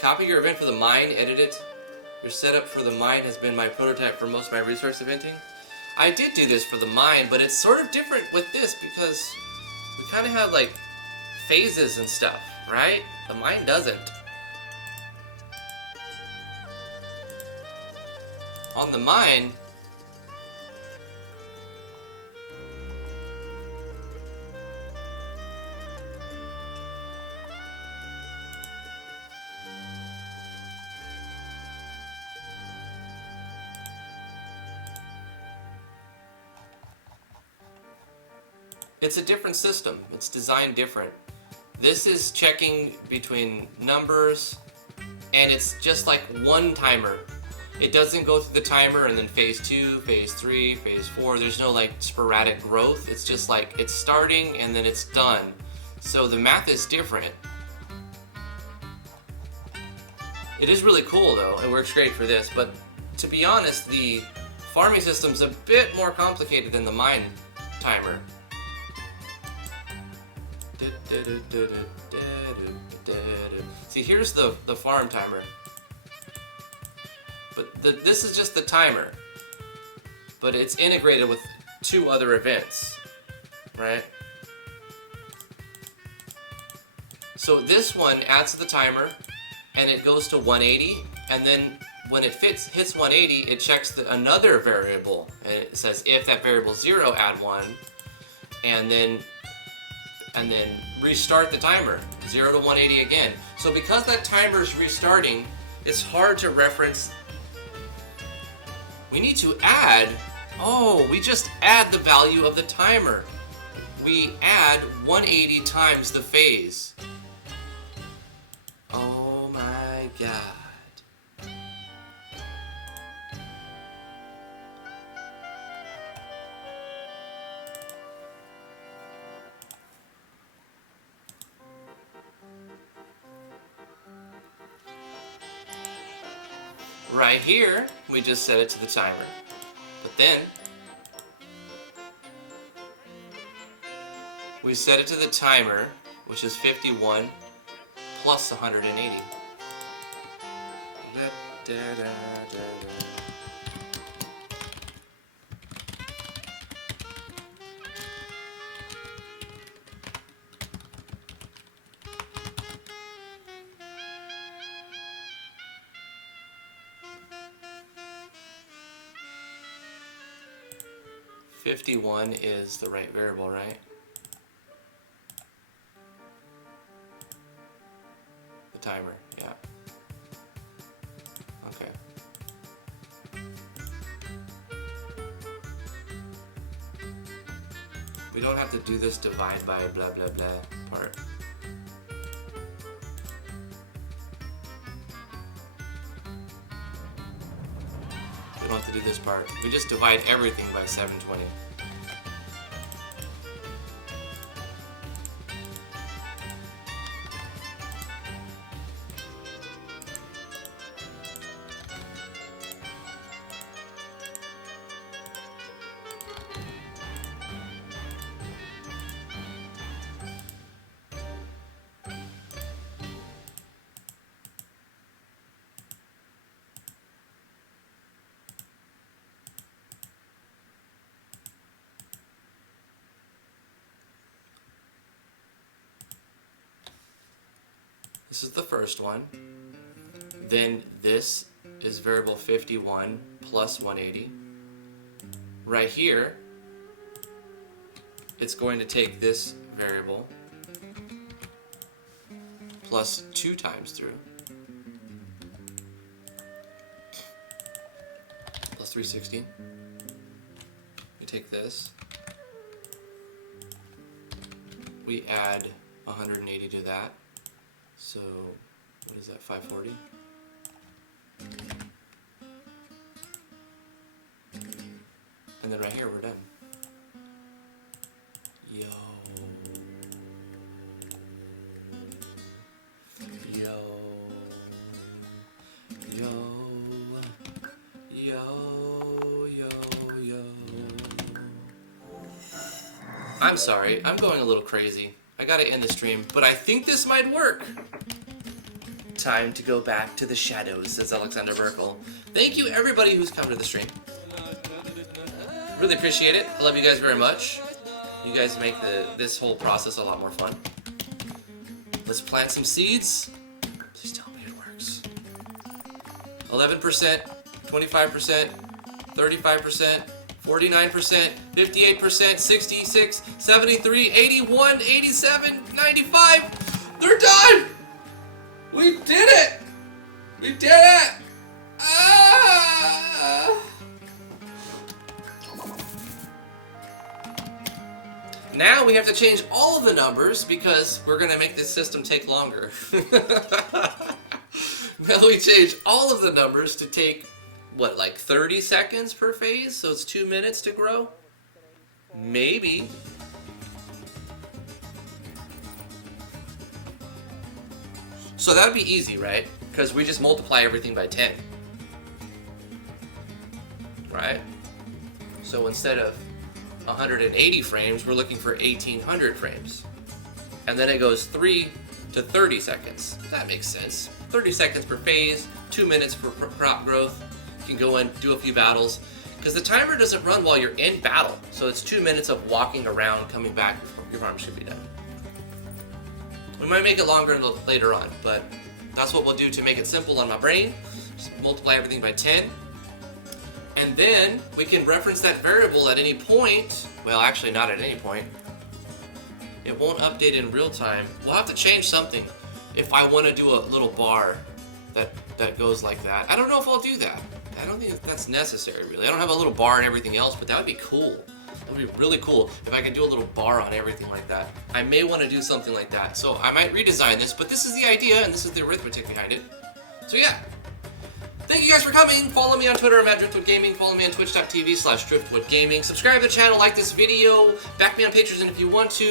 Copy your event for the mine, edit it. Your setup for the mine has been my prototype for most of my resource eventing. I did do this for the mine, but it's sort of different with this because we kind of have like phases and stuff, right? The mine doesn't. On the mine, it's a different system. It's designed different. This is checking between numbers, and it's just like one timer. It doesn't go through the timer and then phase 2, phase 3, phase 4. There's no like sporadic growth. It's just like it's starting and then it's done. So the math is different. It is really cool though. It works great for this, but to be honest, the farming system's a bit more complicated than the mine timer. See, here's the farm timer. But this is just the timer. But it's integrated with 2 other events, right? So this one adds to the timer, and it goes to 180, and then when it hits 180, it checks another variable, and it says if that variable 0, add 1, and then restart the timer, 0 to 180 again. So because that timer is restarting, it's hard to reference. We need to add, we just add the value of the timer. We add 180 times the phase. Oh my God. Right here, we just set it to the timer. But then, we set it to the timer, which is 51 plus 180. 51 is the right variable, right? The timer, yeah. Okay. We don't have to do this divide by blah blah blah part. We don't have to do this part. We just divide everything by 720. This is the first one. Then this is variable 51 plus 180. Right here, it's going to take this variable plus 2 times through. Plus 360. We take this. We add 180 to that. So, what is that, 540? And then right here, we're done. Yo. Yo. Yo. Yo. Yo. Yo. I'm sorry, I'm going a little crazy. I gotta end the stream, but I think this might work. Time to go back to the shadows, says Alexander Burkle. Thank you everybody who's come to the stream. Really appreciate it. I love you guys very much. You guys make this whole process a lot more fun. Let's plant some seeds. Please tell me it works. 11%, 25%, 35%, 49%, 58%, 66, 73, 81, 87, 95. They're done! We did it! We did it! Ah! Now we have to change all of the numbers because we're going to make this system take longer. Now we change all of the numbers to take, what, like 30 seconds per phase? So it's 2 minutes to grow? Maybe. So that would be easy, right? Because we just multiply everything by 10. Right? So instead of 180 frames, we're looking for 1800 frames. And then it goes 3 to 30 seconds. That makes sense. 30 seconds per phase, 2 minutes for crop growth. You can go and do a few battles. Because the timer doesn't run while you're in battle. So it's 2 minutes of walking around, coming back, your farm should be done. We might make it longer later on, but that's what we'll do to make it simple on my brain. Just multiply everything by 10. And then we can reference that variable at any point. Well, actually not at any point. It won't update in real time. We'll have to change something if I want to do a little bar that goes like that. I don't know if I'll do that. I don't think that's necessary, really. I don't have a little bar and everything else, but that would be cool. That would be really cool if I could do a little bar on everything like that. I may want to do something like that. So I might redesign this, but this is the idea and this is the arithmetic behind it. So yeah. Thank you guys for coming. Follow me on Twitter, I'm at DriftwoodGaming. Follow me on twitch.tv/DriftwoodGaming. Subscribe to the channel, like this video, back me on Patreon if you want to.